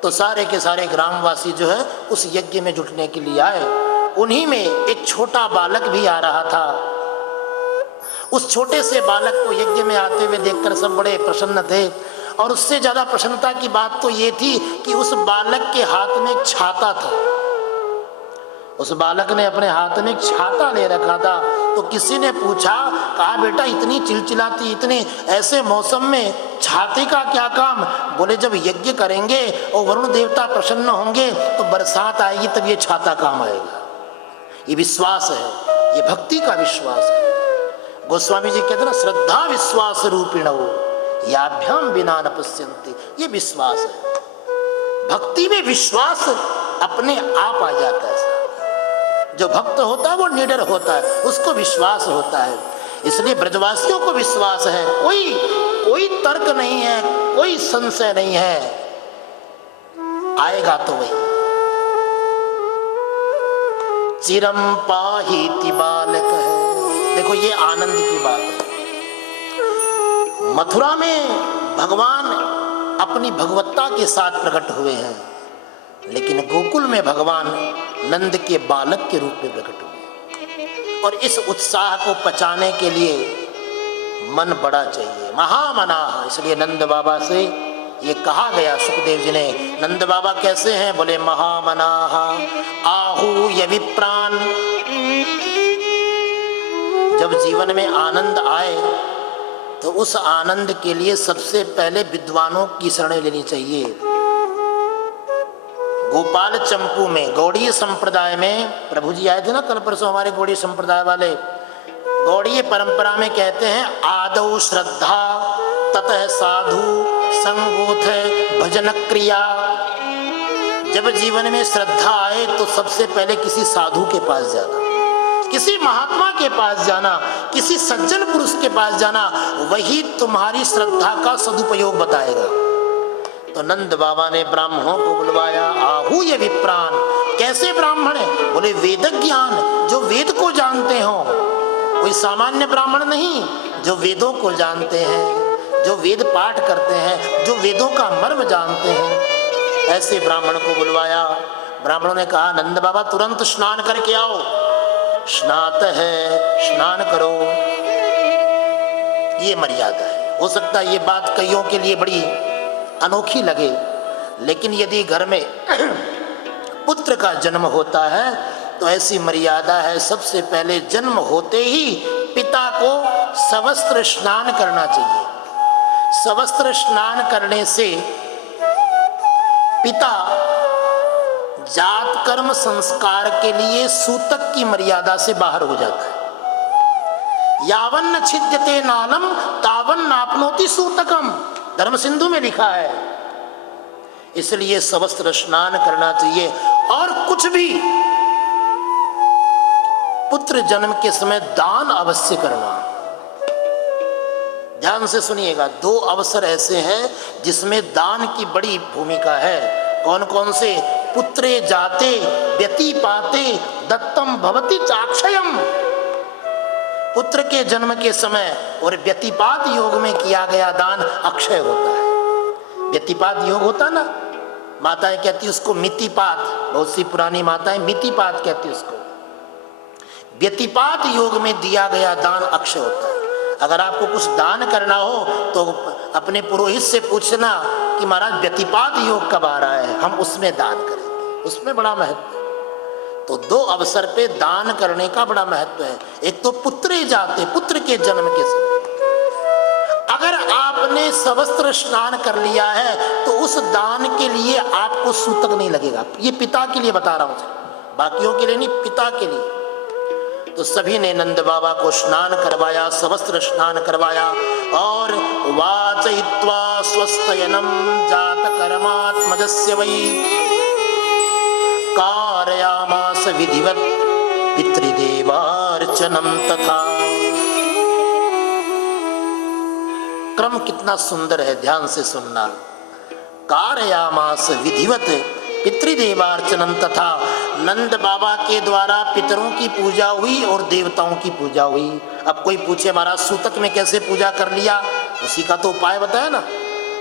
तो सारे के सारे ग्रामवासी जो है उस यज्ञ में जुटने के लिए आए। उन्हीं में एक छोटा बालक भी आ रहा था। उस छोटे से बालक को यज्ञ में आते हुए देखकर सब बड़े प्रसन्न थे। और उससे ज्यादा प्रसन्नता की बात तो ये थी कि उस बालक के हाथ में एक छाता था। उस बालक ने अपने हाथ में एक छाता ले रखा था। तो किसी ने पूछा, कहा बेटा इतनी चिलचिलाती, इतने ऐसे मौसम में छाते का क्या काम? बोले जब यज्ञ करेंगे और वरुण देवता प्रसन्न होंगे तो बरसात आएगी, तब ये छाता काम आएगा। ये विश्वास है, ये भक्ति का विश्वास है। गोस्वामी जी कहते हैं ना, श्रद्धा विश्वास रूपिणो याभ्याम बिना न पश्यन्ति। ये विश्वास है। भक्ति में विश्वास अपने आप आ जाता है। जो भक्त होता है वो निडर होता है, उसको विश्वास होता है। इसलिए ब्रजवासियों को विश्वास है। कोई तर्क नहीं है, कोई संशय नहीं है, आएगा तो वही। चिरम पाहीति बालक है। देखो ये आनंद की बात है। मथुरा में भगवान अपनी भगवत्ता के साथ प्रकट हुए हैं, लेकिन गोकुल में भगवान नंद के बालक के रूप में प्रकट हुए। और इस उत्साह को पचाने के लिए मन बड़ा चाहिए, महामनाह। इसलिए नंद बाबा से ये कहा गया, सुखदेव जी ने, नंद बाबा कैसे हैं? बोले महामनाह आहू यविप्राण। जब जीवन में आनंद आए तो उस आनंद के लिए सबसे पहले विद्वानों की शरण लेनी चाहिए। गोपाल चंपू में, गौड़ीय संप्रदाय में, प्रभु जी आए थे ना कल परसों हमारे गौड़ीय संप्रदाय वाले। गौड़ीय परंपरा में कहते हैं आदौ श्रद्धा ततः साधु संगोथ भजन क्रिया। जब जीवन में श्रद्धा आए तो सबसे पहले किसी साधु के पास जाना, किसी महात्मा के पास जाना, किसी सज्जन पुरुष के पास जाना, वही तुम्हारी श्रद्धा का सदुपयोग बताएगा। तो नंद बाबा ने ब्राह्मणों को बुलवाया, आहू ये विप्राण। कैसे ब्राह्मण है? बोले वेद ज्ञान, जो वेद को जानते हो। कोई सामान्य ब्राह्मण नहीं, जो वेदों को जानते हैं, जो वेद पाठ करते हैं, जो वेदों का मर्म जानते हैं, ऐसे ब्राह्मण को बुलवाया। ब्राह्मणों ने कहा नंद बाबा तुरंत स्नान करके आओ। स्नात है, स्नान करो, ये मर्यादा है। हो सकता है ये बात कईयों के लिए बड़ी अनोखी लगे, लेकिन यदि घर में पुत्र का जन्म होता है तो ऐसी मर्यादा है, सबसे पहले जन्म होते ही पिता को सवस्त्र स्नान करना चाहिए। सवस्त्र स्नान करने से पिता जात कर्म संस्कार के लिए सूतक की मर्यादा से बाहर हो जाता है। यावन्न छिद्यते नालम तावन नापनोति सूतकम, धर्म सिंधु में लिखा है। इसलिए सवस्त्र स्नान करना चाहिए। और कुछ भी पुत्र जन्म के समय दान अवश्य करना। ध्यान से सुनिएगा, दो अवसर ऐसे हैं जिसमें दान की बड़ी भूमिका है। कौन कौन से? पुत्रे जाते व्यतिपाते दत्तम भवति चाक्षयम। पुत्र के जन्म के समय और व्यतिपात योग में किया गया दान अक्षय होता है। व्यतिपात योग होता ना, माताएं कहती उसको मितिपात, बहुत सी पुरानी माताएं मितिपात कहती उसको। व्यतिपात योग में दिया गया दान अक्षय होता है। अगर आपको कुछ दान करना हो तो अपने पुरोहित से पूछना कि महाराज व्यतिपात योग कब आ रहा है, हम उसमें दान करेंगे, उसमें बड़ा महत्व है। तो दो अवसर पे दान करने का बड़ा महत्व है। एक तो पुत्रे जाते, पुत्र के जन्म के समय अगर आपने सवस्त्र स्नान कर लिया है तो उस दान के लिए आपको सूतक नहीं लगेगा। ये पिता के लिए बता रहा हूं, बाकियों के लिए नहीं, पिता के लिए। तो सभी ने नंद बाबा को स्नान करवाया, सवस्त्र स्नान करवाया और वाचयित्वा स्वस्तयनम जात कर्मात्मजस्य वै कारयामास विधिवत पितृदेवार्चनम तथा। क्रम कितना सुंदर है, ध्यान से सुनना। कारयामास विधिवत पितृदेवार्चनम तथा, नंद बाबा के द्वारा पितरों की पूजा हुई और देवताओं की पूजा हुई। अब कोई पूछे महाराज सूतक में कैसे पूजा कर लिया, उसी का तो उपाय बताया ना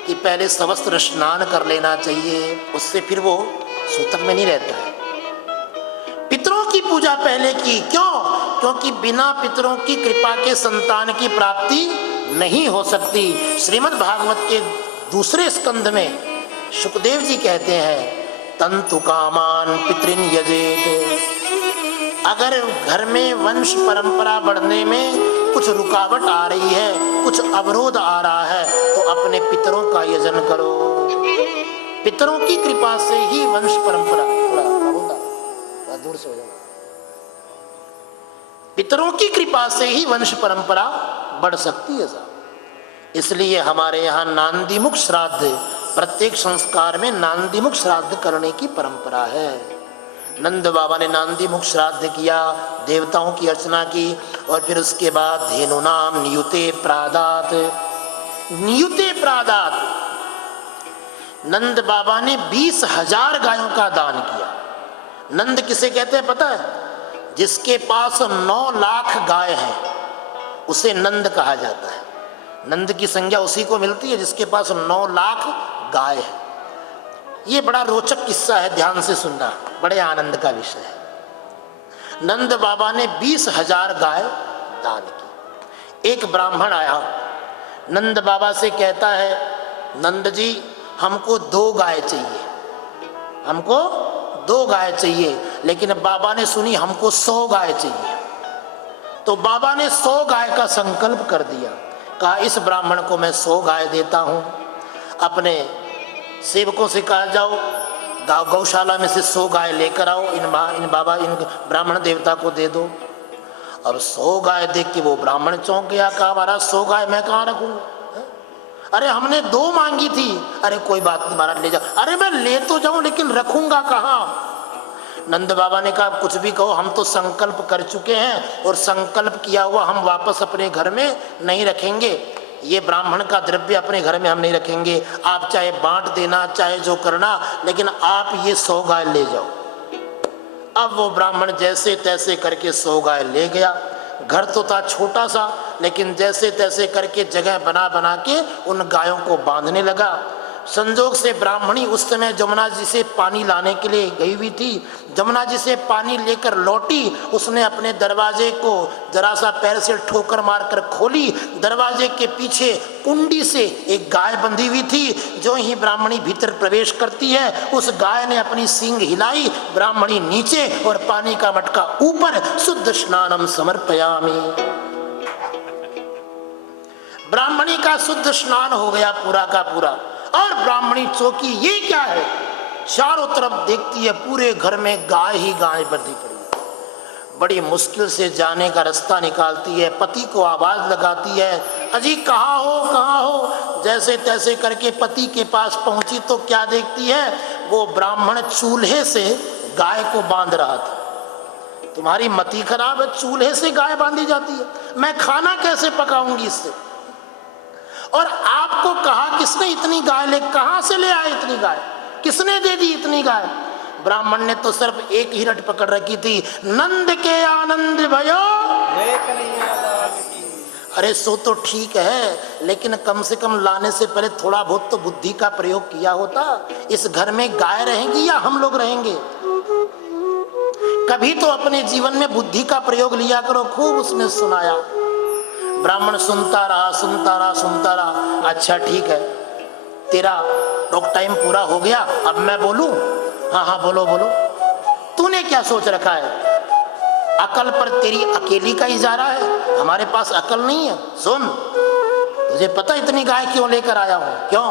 कि पहले सवस्त्र स्नान कर लेना चाहिए, उससे फिर वो सूतक में नहीं रहता है। पितरों की पूजा पहले की, क्यों? क्योंकि बिना पितरों की कृपा के संतान की प्राप्ति नहीं हो सकती। श्रीमद् भागवत के दूसरे स्कंध में शुकदेव जी कहते हैं, तंतु कामान पितृन यजेत। अगर घर में वंश परंपरा बढ़ने में कुछ रुकावट आ रही है, कुछ अवरोध आ रहा है, तो अपने पितरों का यजन करो। पितरों की कृपा से ही वंश परंपरा, थोड़ा दूर से हो जाओ, पितरों की कृपा से ही वंश परंपरा बढ़ सकती है साहब। इसलिए हमारे यहाँ नांदीमुख श्राद्ध, प्रत्येक संस्कार में नांदीमुख श्राद्ध करने की परंपरा है। नंद बाबा ने नांदीमुख श्राद्ध किया, देवताओं की अर्चना की, और फिर उसके बाद धेनु नाम नियुते प्रादात, नियुते प्रादात, नंद बाबा ने 20,000 गायों का दान किया। नंद किसे कहते हैं पता है? जिसके पास 9 लाख गाय है उसे नंद कहा जाता है। नंद की संज्ञा उसी को मिलती है जिसके पास 9 लाख गाय है। ये बड़ा रोचक किस्सा है, ध्यान से सुनना, बड़े आनंद का विषय है। नंद बाबा ने 20,000 गाय दान की। एक ब्राह्मण आया, नंद बाबा से कहता है, नंद जी हमको 2 गाय चाहिए, हमको 2 गाय चाहिए। लेकिन बाबा ने सुनी हमको 100 गाय चाहिए। तो बाबा ने 100 गाय का संकल्प कर दिया। कहा इस ब्राह्मण को मैं 100 गाय देता हूँ, अपने सेवकों से कहा जाओ गौशाला में से 100 गाय लेकर आओ, इन ब्राह्मण देवता को दे दो। और 100 गाय देख के वो ब्राह्मण चौंक गया, कहा महाराज 100 गाय मैं कहाँ रखूँगा, अरे हमने 2 मांगी थी। अरे कोई बात नहीं महाराज ले जाओ। अरे मैं ले तो जाऊं लेकिन रखूंगा कहाँ? नंद बाबा ने कहा कुछ भी कहो, हम तो संकल्प कर चुके हैं और संकल्प किया हुआ हम वापस अपने घर में नहीं रखेंगे। ये ब्राह्मण का द्रव्य अपने घर में हम नहीं रखेंगे। आप चाहे बांट देना, चाहे जो करना, लेकिन आप ये 100 गाय ले जाओ। अब वो ब्राह्मण जैसे तैसे करके 100 गाय ले गया। घर तो था छोटा सा, लेकिन जैसे तैसे करके जगह बना बना के उन गायों को बांधने लगा। संजोग से ब्राह्मणी उस समय जमुना जी से पानी लाने के लिए गई हुई थी। जमुना जी से पानी लेकर लौटी, उसने अपने दरवाजे को जरा सा पैर से ठोकर मारकर खोली। दरवाजे के पीछे कुंडी से एक गाय बंधी हुई थी। जो ही ब्राह्मणी भीतर प्रवेश करती है, उस गाय ने अपनी सींग हिलाई, ब्राह्मणी नीचे और पानी का मटका ऊपर। शुद्ध स्नानम समर्पयामि। ब्राह्मणी का शुद्ध स्नान हो गया पूरा का पूरा। और ब्राह्मणी चौकी, ये क्या है? चारों तरफ देखती है, पूरे घर में गाय ही गाय बंधी पड़ी है। बड़ी मुश्किल से जाने का रास्ता निकालती है, पति को आवाज लगाती है, अजी कहाँ हो, कहाँ हो? जैसे तैसे करके पति के पास पहुंची तो क्या देखती है? वो ब्राह्मण चूल्हे से गाय को बांध रहा था। तुम्हारी मति खराब है, चूल्हे से गाय बांधी जाती है? मैं खाना कैसे पकाऊंगी इससे? और आपको कहा किसने इतनी गाय ले, कहां से ले आए इतनी गाय, किसने दे दी इतनी गाय? ब्राह्मण ने तो सिर्फ एक ही रट पकड़ रखी थी, नंद के आनंद भयो। अरे सो तो ठीक है, लेकिन कम से कम लाने से पहले थोड़ा बहुत तो बुद्धि का प्रयोग किया होता। इस घर में गाय रहेंगी या हम लोग रहेंगे? कभी तो अपने जीवन में बुद्धि का प्रयोग लिया करो। खूब उसने सुनाया। ब्राह्मण सुनता रहा, सुनता रहा, सुनता रहा। अच्छा ठीक है, तेरा टॉक टाइम पूरा हो गया, अब मैं बोलूं? हाँ हाँ बोलो बोलो। तूने क्या सोच रखा है? अकल पर तेरी अकेली का इजारा है, हमारे पास अकल नहीं है। सुन, तुझे पता इतनी गाय क्यों लेकर आया हूं? क्यों?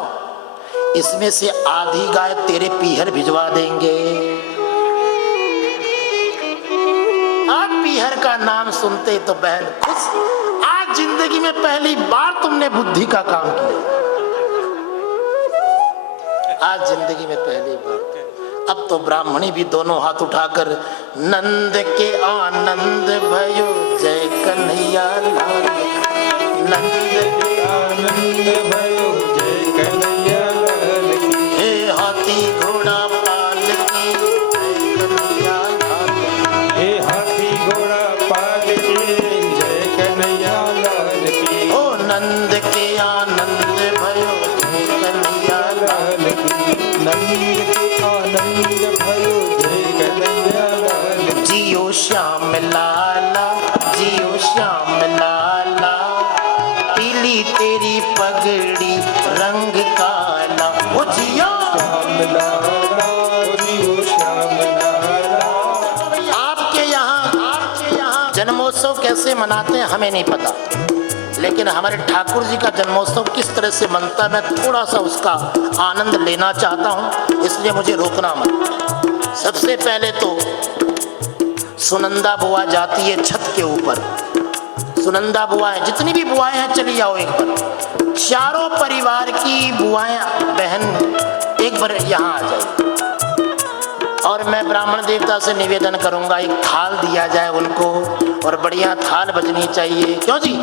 इसमें से आधी गाय तेरे पीहर भिजवा देंगे। आप पीहर का नाम सुनते तो बहन खुश। आज जिंदगी में पहली बार तुमने बुद्धि का काम किया। आज जिंदगी में पहली बार। अब तो ब्राह्मणी भी दोनों हाथ उठाकर नंद के आनंद भयो जय कन्हैया लाल, नंद के आनंद भयो जय कन्हैया लाल की। हे हाथी घोड़ा पालकी जय कन्हैया लाल की। हे हाथी घोड़ा पालकी जय कन्हैया लाल की। ओ नंद के आनंद भयो जय कन्हैया लाल लाल की। नंद के आनंद भयो जय कन्हैया लाल की। जियो श्याम लाला जियो श्याम लाला पीली तेरी पगड़ी रंग काला। ओ जियो श्याम लाला जियो श्याम लाला। आपके यहाँ जन्मोत्सव कैसे मनाते हैं हमें नहीं पता, लेकिन हमारे ठाकुर जी का जन्मोत्सव किस तरह से मनता है मैं थोड़ा सा उसका आनंद लेना चाहता हूँ, इसलिए मुझे रोकना मत। सबसे पहले तो सुनंदा बुआ जाती है छत के ऊपर। सुनंदा बुआएं जितनी भी बुआएं हैं चली आओ एक बार। चारों परिवार की बुआएं बहन एक बार यहाँ आ जाए और मैं ब्राह्मण देवता से निवेदन करूंगा एक थाल दिया जाए उनको, और बढ़िया थाल बजनी चाहिए। क्यों जी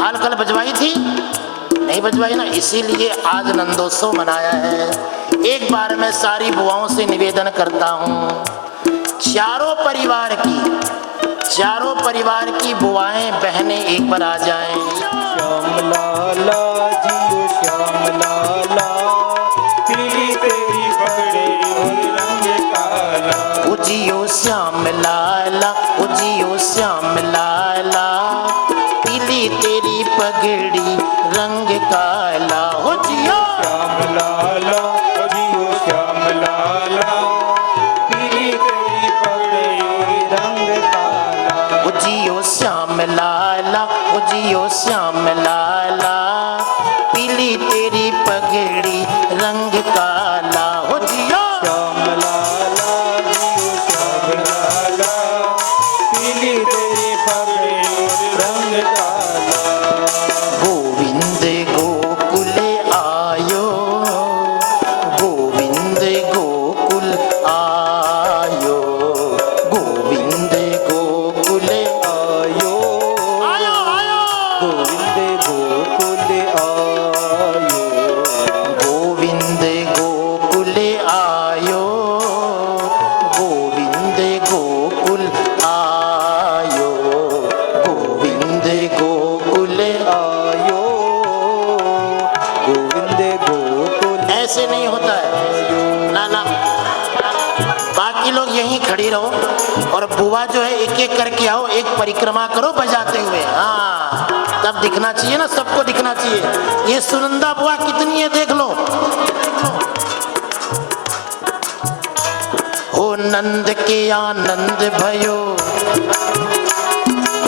थाल कल बजवाई थी नहीं बजवाई ना, इसीलिए आज नंदोत्सव मनाया है। एक बार मैं सारी बुआओं से निवेदन करता हूँ चारों परिवार की बुआएं बहनें एक बार आ जाएं। श्याम लाला जियो श्याम लाला पीली तेरी पगड़ी और रंग काला। ओ जियो श्याम लाला ओ जियो श्याम लाला पीली तेरी पगड़ी रंग काला। हो जियो श्याम लाला जियो श्याम लाला पीली तेरी पगड़ी और रंग काला। ओ जियो श्याम लाला ओ जियो श्याम लाला पीली तेरी पगड़ी रंग काला। हो जियो श्याम लाला जियो श्याम लाला पीली तेरी पगड़ी और रंग काला। गोविंद गोकुल आयो गोविंद गोकुल आयो गोविंद गोकुल आयो आयो आयो गोविंद गोकुल आयो। गोविंद गोकुल आयो गोविंद गोकुल आयो गोविंद गोकुल आयो गोविंद गोकुल। ऐसे नहीं होता है ना ना। बाकी लोग यहीं खड़ी रहो और बुआ जो है एक एक करके आओ, एक परिक्रमा करो बजाते हुए। हाँ तब दिखना चाहिए ना, सबको दिखना चाहिए। ये सुनंदा बुआ कितनी है देख लो। हो नंद के आनंद भयो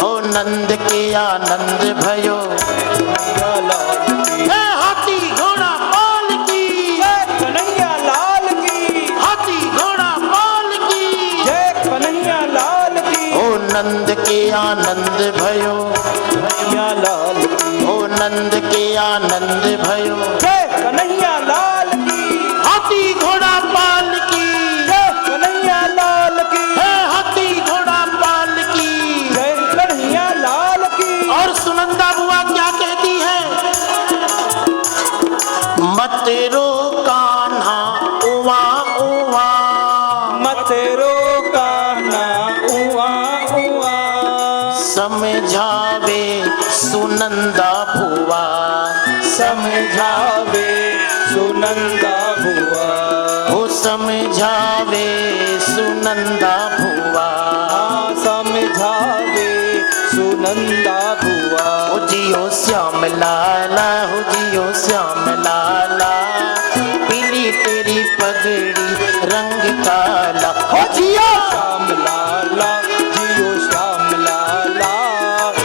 हो नंद के आनंद भयो। कन्हैया लाल की हे हाथी घोड़ा पालकी जय कन्हैया लाल की। हाथी घोड़ा पालकी। जय कन्हैया लाल की। ओ नंद के आनंद भयो कन्हैया लाल की। ओ नंद के आनंद भयो। जय कन्हैया लाल की। हाथी घोड़ा पालकी जय कन्हैया लाल की। हे हाथी घोड़ा पालकी। जय कन्हैया लाल की। और सुनंदा बुआ क्या कहती है? मत रो कान्हा उवा उवा मत रो कान्हा उआ उआ। समझावे सुनंदा बुआ समझावे सुनंदा बुआ। हो समझावे सुनंदा बुआ। हाँ समझावे सुनंदा बुआ। हो जियो श्याम लाला हो जियो श्याम लाला पीली तेरी पगड़ी रंग काला। हो जियो श्याम लाला जियो श्याम लाला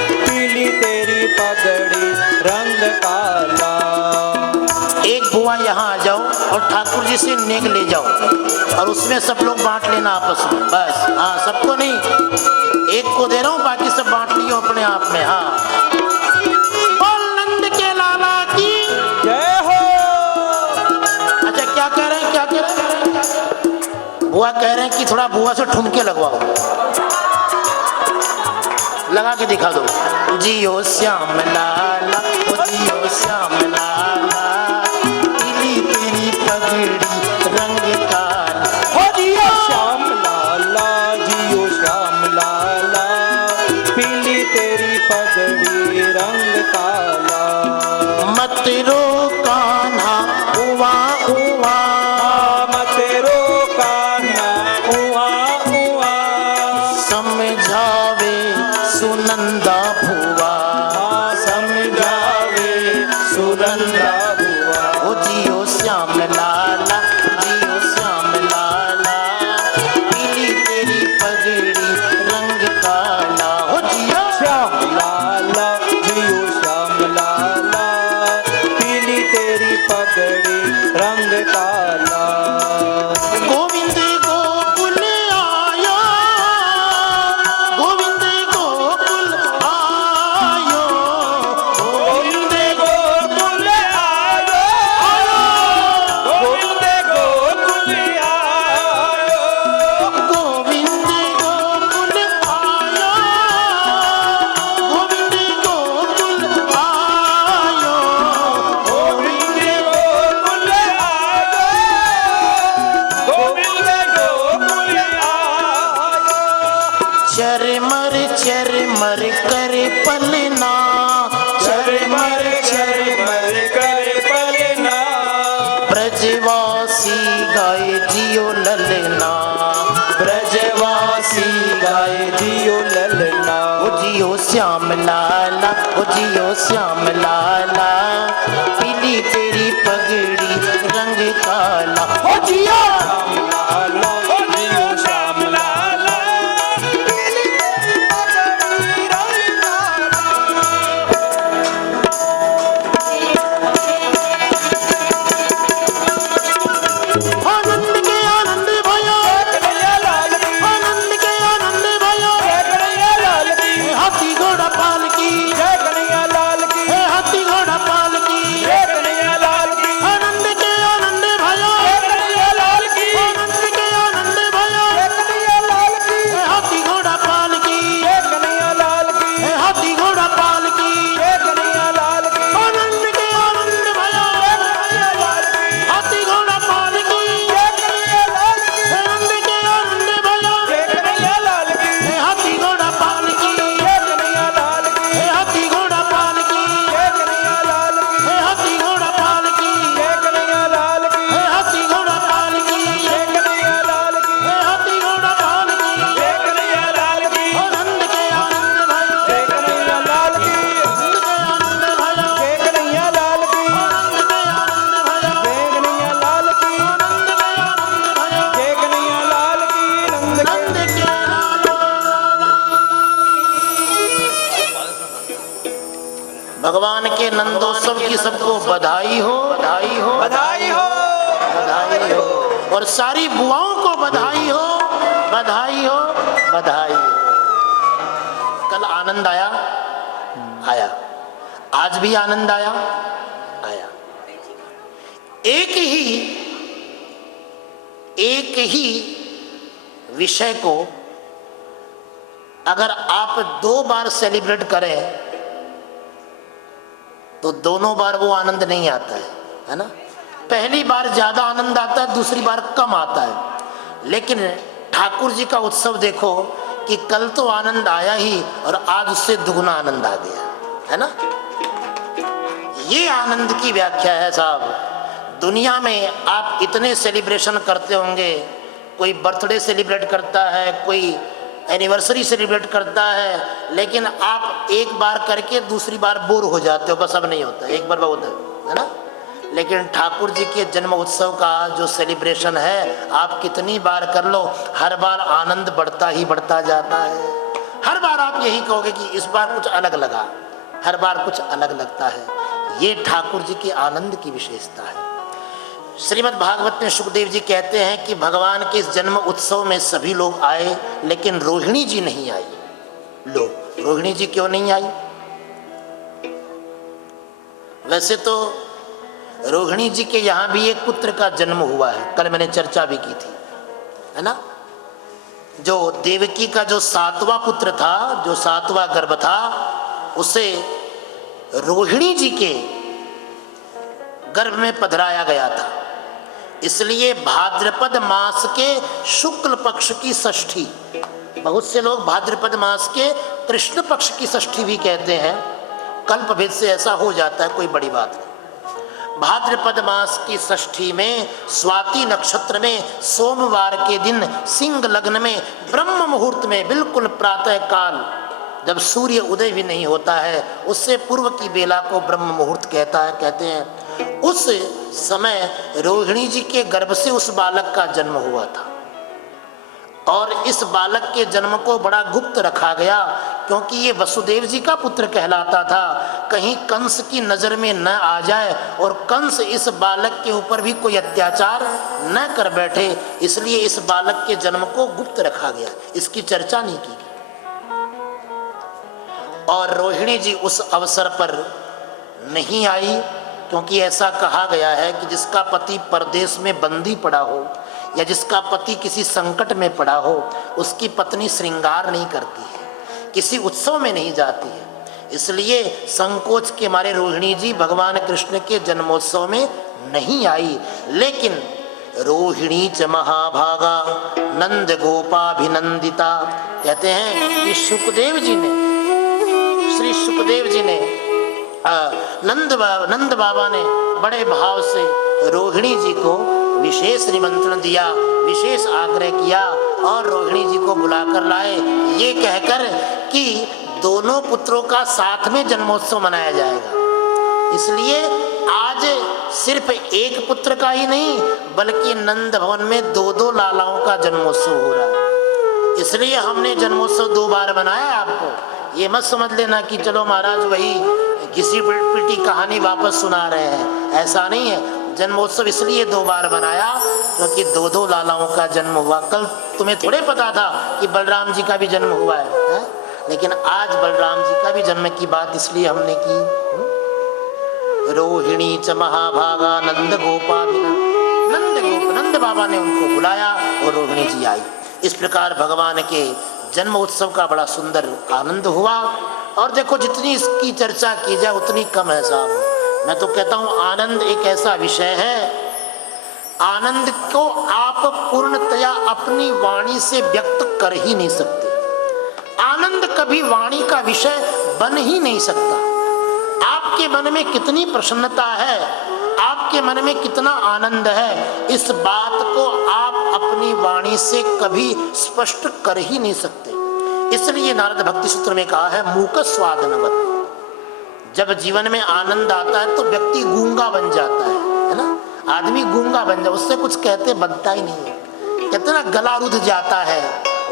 पीली तेरी पगड़ी रंग काला। एक बुआ यहाँ आ जाओ और ठाकुर जी से नेक ले जाओ और उसमें सब लोग बांट लेना आपस में बस। हाँ सबको नहीं, एक को दे रहा हूँ बाकी सब बांट लियो अपने आप में। हाँ बोल नंद के लाला की जय हो। अच्छा क्या कह रहे हैं क्या कह रहे हैं? बुआ कह रहे हैं कि थोड़ा बुआ से ठुमके लगवाओ, लगा के दिखा दो। जियो श्याम लाला ओ जियो श्याम लाला, पीली तेरी पगड़ी रंग काला। हो जियो लाला जियो श्याम लाला, पीली तेरी पगड़ी रंग काला। आनंद के आनंद भयो, कन्हैया लाल की, आनंद के आनंद भयो, कन्हैया लाल की, हाथी घोड़ा पाल की, जय कन्हैया लाल की, हाथी घोड़ा पाल की। जय कन्हैया लाल की, आनंद के आनंद भयो, कन्हैया लाल की, आनंद के आनंद भयो, कन्हैया लाल की, हाथी घोड़ा पाल की, जय कन्हैया लाल की, हाथी घोड़ा पाल की। जय कन्हैया लाल की, आनंद के आनंद भयो, कन्हैया लाल की, हाथी घोड़ा पाल की, जय कन्हैया लाल की, आनंद के आनंद भयो, जय कन्हैया लाल की, हाथी घोड़ा पाल की, जय कन्हैया लाल की, हाथी घोड़ा पाल की, जय कन्हैया लाल की, हाथी घोड़ा पाल की, जय कन्हैया लाल की, हाथी घोड़ा पाल की, जय कन्हैया लाल की, हाथी घोड़ा पाल की। जय कन्हैया लाल की, आनंद के आनंद भयो, जय कन्हैया लाल की, आनंद के आनंद भयो, जय कन्हैया लाल की, आनंद के आनंद भयो, जय कन्हैया लाल की, आनंद के आनंद भयो, जय कन्हैया लाल की, नंद के नंद के भगवान के नंदोत्सव की सबको बधाई हो, बधाई हो, बधाई हो, बधाई हो। और सारी बुआओं को बधाई हो, बधाई हो, बधाई हो। कल आनंद आया, आया। आज भी आनंद आया, आया। एक ही विषय को अगर आप 2 बार सेलिब्रेट करें तो दोनों बार वो आनंद नहीं आता है ना। पहली बार ज्यादा आनंद आता है, दूसरी बार कम आता है। लेकिन ठाकुर जी का उत्सव देखो कि कल तो आनंद आया ही और आज उससे दुगना आनंद आ गया, है ना। ये आनंद की व्याख्या है साहब। दुनिया में आप इतने सेलिब्रेशन करते होंगे, कोई बर्थडे सेलिब्रेट करता है, कोई एनिवर्सरी सेलिब्रेट करता है, लेकिन आप एक बार करके दूसरी बार बोर हो जाते हो, बस अब नहीं होता, एक बार बहुत है ना। लेकिन ठाकुर जी के जन्म उत्सव का जो सेलिब्रेशन है, आप कितनी बार कर लो, हर बार आनंद बढ़ता ही बढ़ता जाता है। हर बार आप यही कहोगे कि इस बार कुछ अलग लगा, हर बार कुछ अलग लगता है। ये ठाकुर जी के आनंद की विशेषता है। श्रीमद् भागवत में सुखदेव जी कहते हैं कि भगवान के इस जन्म उत्सव में सभी लोग आए, लेकिन रोहिणी जी नहीं आई। लो, रोहिणी जी क्यों नहीं आई? वैसे तो रोहिणी जी के यहाँ भी एक पुत्र का जन्म हुआ है, कल मैंने चर्चा भी की थी, है ना। जो देवकी का जो 7वां पुत्र था, जो 7वां गर्भ था, उसे रोहिणी जी के गर्भ में पधराया गया था। इसलिए भाद्रपद मास के शुक्ल पक्ष की षष्ठी, बहुत से लोग भाद्रपद मास के कृष्ण पक्ष की षष्ठी भी कहते हैं, कल्प भेद से ऐसा हो जाता है, कोई बड़ी बात नहीं। भाद्रपद मास की षष्ठी में स्वाति नक्षत्र में सोमवार के दिन सिंह लग्न में ब्रह्म मुहूर्त में, बिल्कुल प्रातः काल, जब सूर्य उदय भी नहीं होता है, उससे पूर्व की बेला को ब्रह्म मुहूर्त कहते हैं। उस समय रोहिणी जी के गर्भ से उस बालक का जन्म हुआ था और इस बालक के जन्म को बड़ा गुप्त रखा गया, क्योंकि ये वसुदेव जी का पुत्र कहलाता था। कहीं कंस की नजर में न आ जाए और कंस इस बालक के ऊपर भी कोई अत्याचार न कर बैठे, इसलिए इस बालक के जन्म को गुप्त रखा गया, इसकी चर्चा नहीं की। और रोहिणी जी उस अवसर पर नहीं आई, क्योंकि ऐसा कहा गया है कि जिसका पति परदेश में बंदी पड़ा हो या जिसका पति किसी संकट में पड़ा हो, उसकी पत्नी श्रृंगार नहीं करती है, किसी उत्सव में नहीं जाती है। इसलिए संकोच के मारे रोहिणी जी भगवान कृष्ण के जन्मोत्सव में नहीं आई। लेकिन रोहिणी च महाभागा नंद गोपाभिनंदिता, कहते हैं कि सुखदेव जी ने, श्री सुखदेव जी ने, नंद बाबा ने बड़े भाव से रोहिणी जी को विशेष निमंत्रण दिया, विशेष आग्रह किया और रोहिणी जी को बुलाकर लाए, ये कहकर कि दोनों पुत्रों का साथ में जन्मोत्सव मनाया जाएगा। इसलिए आज सिर्फ एक पुत्र का ही नहीं बल्कि नंद भवन में दो दो लालाओं का जन्मोत्सव हो रहा है। इसलिए हमने जन्मोत्सव 2 बार मनाया। आपको ये मत समझ लेना कि चलो महाराज वही घिसी पिटी कहानी वापस सुना रहे हैं, ऐसा नहीं है। जन्मोत्सव इसलिए 2 बार बनाया क्योंकि दो दो लालाओं का जन्म हुआ। कल तुम्हें थोड़े पता था कि बलराम जी का भी जन्म हुआ है? लेकिन आज बलराम जी का भी जन्म की बात इसलिए हमने की। रोहिणी च महाभागा नंद गोपाभिनंदन, नंद बाबा ने उनको बुलाया और रोहिणी जी आई। इस प्रकार भगवान के जन्म उत्सव का बड़ा सुंदर आनंद हुआ। और देखो जितनी इसकी चर्चा की जाए उतनी कम है साहब। मैं तो कहता हूँ आनंद एक ऐसा विषय है, आनंद को आप पूर्णतया अपनी वाणी से व्यक्त कर ही नहीं सकते। आनंद कभी वाणी का विषय बन ही नहीं सकता। आपके मन में कितनी प्रसन्नता है, आपके मन में कितना आनंद है, इस बात को आप अपनी वाणी से कभी स्पष्ट कर ही नहीं सकते। इसलिए नारद भक्ति सूत्र में कहा है मूक स्वादनवत। जब जीवन में आनंद आता है तो व्यक्ति गूंगा बन जाता है ना। आदमी गूंगा बन जाता, उससे कुछ कहते बनता ही नहीं है। कितना गला रुध जाता है,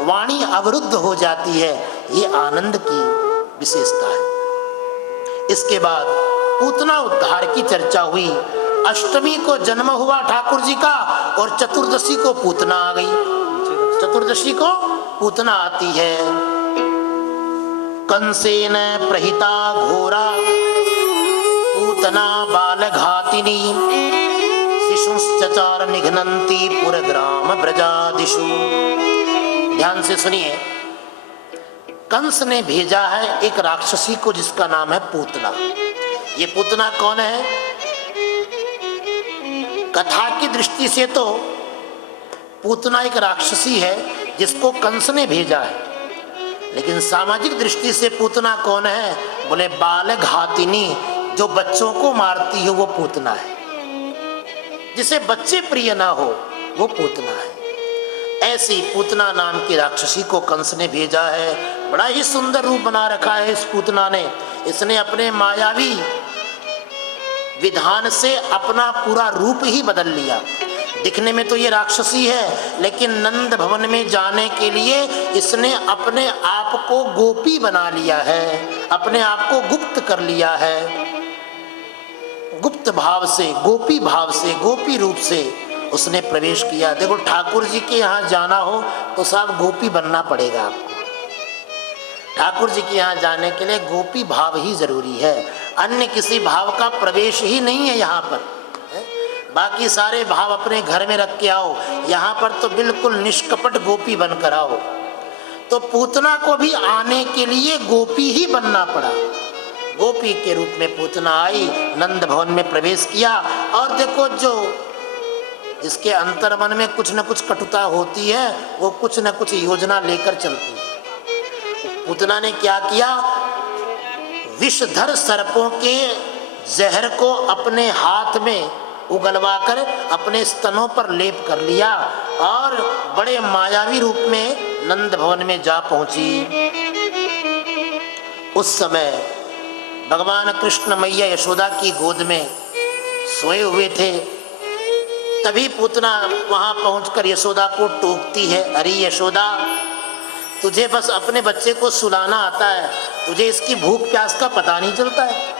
वाणी अवरुद्ध हो जाती है। ये आनंद की विशेषता है। इसके बाद पूतना उद्धार की चर्चा हुई। अष्टमी को जन्म हुआ ठाकुर जी का और चतुर्दशी को पूतना आ गई। चतुर्दशी को पूतना आती है। कंसेन प्रहिता घोरा पूतना बालघातिनी शिशुश्चचार निघ्नन्ति पुरग्राम ब्रजादिषु। ध्यान से सुनिए। कंस ने भेजा है एक राक्षसी को जिसका नाम है पूतना। ये पूतना कौन है? कथा की दृष्टि से तो पूतना एक राक्षसी है जिसको कंस ने भेजा है, लेकिन सामाजिक दृष्टि से पूतना कौन है? बोले बाल घातिनी, जो बच्चों को मारती हो वो पूतना है। जिसे बच्चे प्रिय ना हो वो पूतना है। ऐसी पूतना नाम की राक्षसी को कंस ने भेजा है। बड़ा ही सुंदर रूप बना रखा है इस पूतना ने। इसने अपने मायावी विधान से अपना पूरा रूप ही बदल लिया। दिखने में तो ये राक्षसी है, लेकिन नंद भवन में जाने के लिए इसने अपने आप को गोपी बना लिया है, अपने आप को गुप्त कर लिया है। गुप्त भाव से, गोपी भाव से, गोपी रूप से उसने प्रवेश किया। देखो ठाकुर जी के यहाँ जाना हो तो साहब गोपी बनना पड़ेगा आपको। ठाकुर जी के यहाँ जाने के लिए गोपी भाव ही जरूरी है, अन्य किसी भाव का प्रवेश ही नहीं है यहाँ पर। बाकी सारे भाव अपने घर में रख के आओ, यहाँ पर तो बिल्कुल निष्कपट गोपी बनकर आओ। तो पूतना को भी आने के लिए गोपी ही बनना पड़ा। गोपी के रूप में पूतना आई, नंद भवन में प्रवेश किया। और देखो जो जिसके अंतर मन में कुछ न कुछ कटुता होती है वो कुछ न कुछ योजना लेकर चलती है। पूतना ने क्या किया? विषधर सर्पों के जहर को अपने हाथ में उगलवाकर अपने स्तनों पर लेप कर लिया और बड़े मायावी रूप में नंद भवन में जा पहुंची। उस समय भगवान कृष्ण मैया यशोदा की गोद में सोए हुए थे। तभी पूतना वहां पहुंचकर यशोदा को टोकती है, अरे यशोदा, तुझे बस अपने बच्चे को सुलाना आता है, तुझे इसकी भूख प्यास का पता नहीं चलता है।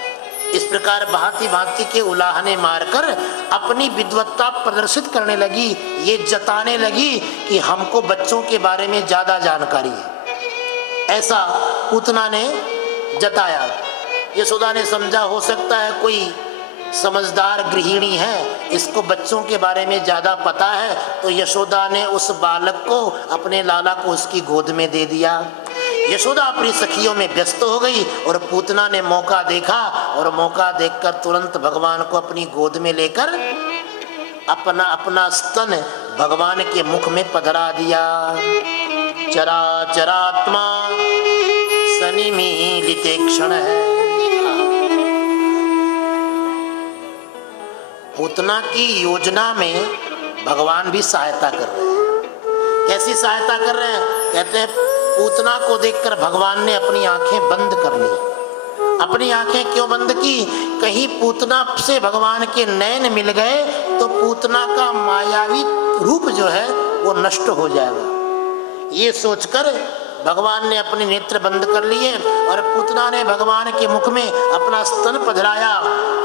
इस प्रकार भांति भांति के उलाहने मारकर अपनी विद्वत्ता प्रदर्शित करने लगी। ये जताने लगी कि हमको बच्चों के बारे में ज्यादा जानकारी है, ऐसा पूतना ने जताया। यशोदा ने समझा हो सकता है कोई समझदार गृहिणी है, इसको बच्चों के बारे में ज्यादा पता है, तो यशोदा ने उस बालक को, अपने लाला को उसकी गोद में दे दिया। यशोदा अपनी सखियों में व्यस्त हो गई और पूतना ने मौका देखा और मौका देखकर तुरंत भगवान को अपनी गोद में लेकर अपना अपना स्तन भगवान के मुख में पधरा दिया। चराचरात्मा सनिमीलिते क्षण है। पूतना की योजना में भगवान भी सहायता कर रहे हैं। कैसी सहायता कर रहे हैं? कहते हैं पूतना को देखकर भगवान ने अपनी आंखें बंद कर ली। अपनी आंखें क्यों बंद की? कहीं पूतना से भगवान के नयन मिल गए तो पूतना का मायावी रूप जो है वो नष्ट हो जाएगा। ये सोचकर भगवान ने अपने नेत्र बंद कर लिए और पूतना ने भगवान के मुख में अपना स्तन पधराया।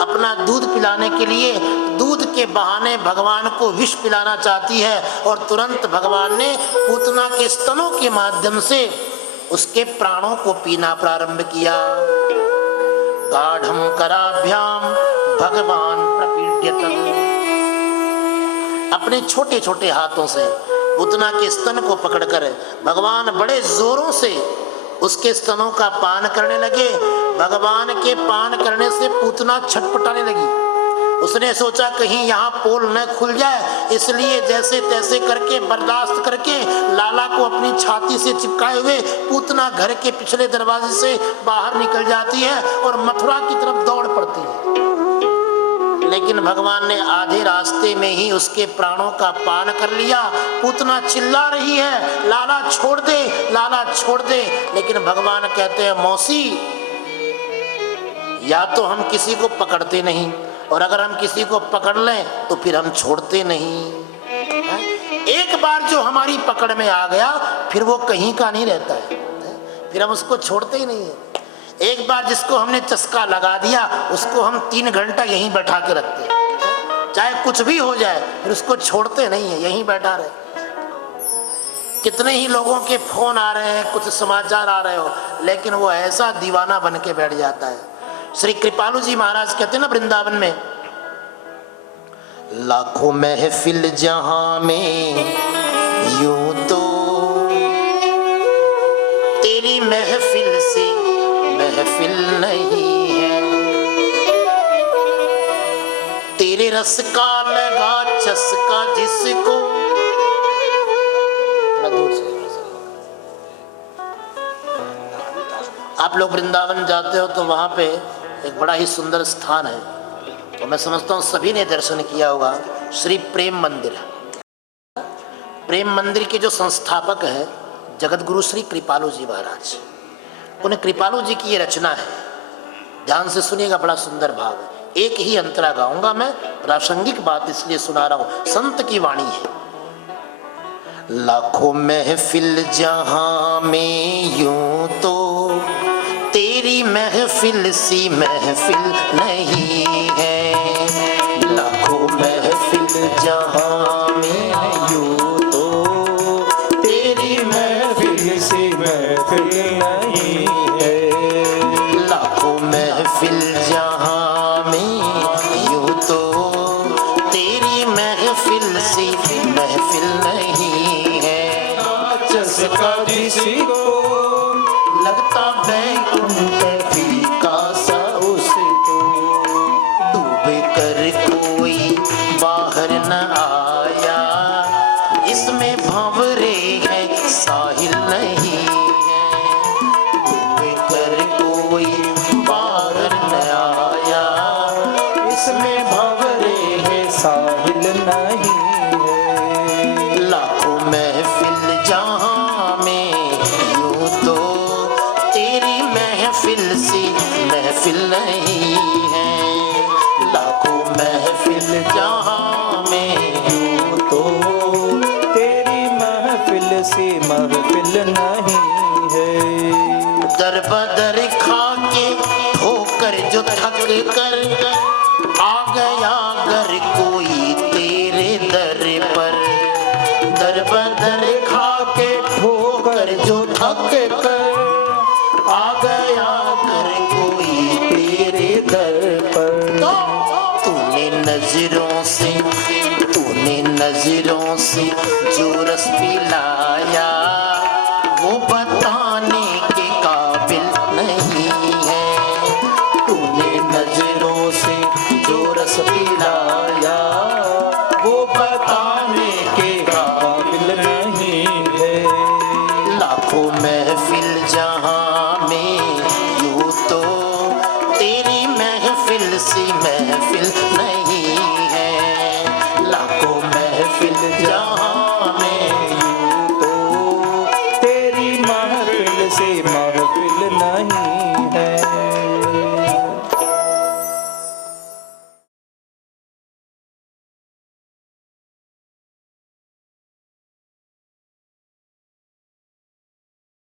अपना दूध पिलाने के लिए दूध के बहाने भगवान को विष पिलाना चाहती है और तुरंत भगवान ने पूतना के स्तनों के माध्यम से उसके प्राणों को पीना प्रारंभ किया। गाढ़ं कराभ्याम भगवान प्रपीड्यतम्। अपने छोटे छोटे हाथों से पूतना के स्तन को पकड़कर भगवान बड़े जोरों से उसके स्तनों का पान करने लगे। भगवान के पान करने से पूतना छटपटाने लगी। उसने सोचा कहीं यहाँ पोल न खुल जाए, इसलिए जैसे तैसे करके बर्दाश्त करके लाला को अपनी छाती से चिपकाए हुए पूतना घर के पिछले दरवाजे से बाहर निकल जाती है और मथुरा की तरफ दौड़ पड़ती है। लेकिन भगवान ने आधे रास्ते में ही उसके प्राणों का पान कर लिया। पूतना चिल्ला रही है, लाला छोड़ दे, लाला छोड़ दे। लेकिन भगवान कहते हैं, मौसी, या तो हम किसी को पकड़ते नहीं और अगर हम किसी को पकड़ लें तो फिर हम छोड़ते नहीं। एक बार जो हमारी पकड़ में आ गया फिर वो कहीं का नहीं रहता है, फिर हम उसको छोड़ते ही नहीं है। एक बार जिसको हमने चस्का लगा दिया उसको हम 3 घंटा यहीं बैठा के रखते हैं, चाहे कुछ भी हो जाए फिर उसको छोड़ते नहीं है, यहीं बैठा रहे। कितने ही लोगों के फोन आ रहे हैं, कुछ समाचार आ रहे हो, लेकिन वो ऐसा दीवाना बन के बैठ जाता है। श्री कृपालु जी महाराज कहते हैं ना वृंदावन में, लाखों महफिल जहां में यूं तो तेरी महफिल से महफिल नहीं है। तेरे रस का लगा चस्का जिसको, आप लोग वृंदावन जाते हो तो वहां पे एक बड़ा ही सुंदर स्थान है, तो मैं समझता हूँ सभी ने दर्शन किया होगा, श्री प्रेम मंदिर। प्रेम मंदिर के जो संस्थापक है जगत गुरु श्री कृपालु जी महाराज, उन्हें कृपालु जी की ये रचना है। ध्यान से सुनिएगा, बड़ा सुंदर भाव है। एक ही अंतरा गाऊंगा मैं, प्रासंगिक बात इसलिए सुना रहा हूं, संत की वाणी है। लाखों महफिल जहां में यूं तो तेरी महफिल सी महफिल नहीं है। लाखों महफिल जहां में यूं तो तेरी महफिल सी महफिल नहीं है। लाखों महफिल जहां में यूं तो तेरी महफिल सी महफिल नहीं है। चस्का जिसी को लगता बैकुंठ फीका सा उसको, डूब कर कोई बाहर न आया, इसमें भंवरे है साहिल नहीं है। डूब कर कोई बाहर न आया, इसमें भंवरे है साहिल नहीं है। लाखों महफिल जहां में यूं तो तेरी महफिल सी महफिल नहीं है। लाखों महफिल जहां में यूं तो तेरी महफिल सी महफिल नहीं है। दर बदर खा के ठोकर जो थक कर आ गया घर कोई तेरे दर पर। दर बदर खा के ठोकर जो थक कर आ गया घर कोई तेरे दर पर। तूने नजरों से जो रस पिलाया वो बताने के काबिल नहीं है। तूने नजरों से जो रस पिलाया वो बताने के काबिल नहीं है। लाखों महफिल जहां में यूं तो तेरी महफिल सी महफिल नहीं है। लाखों महफिल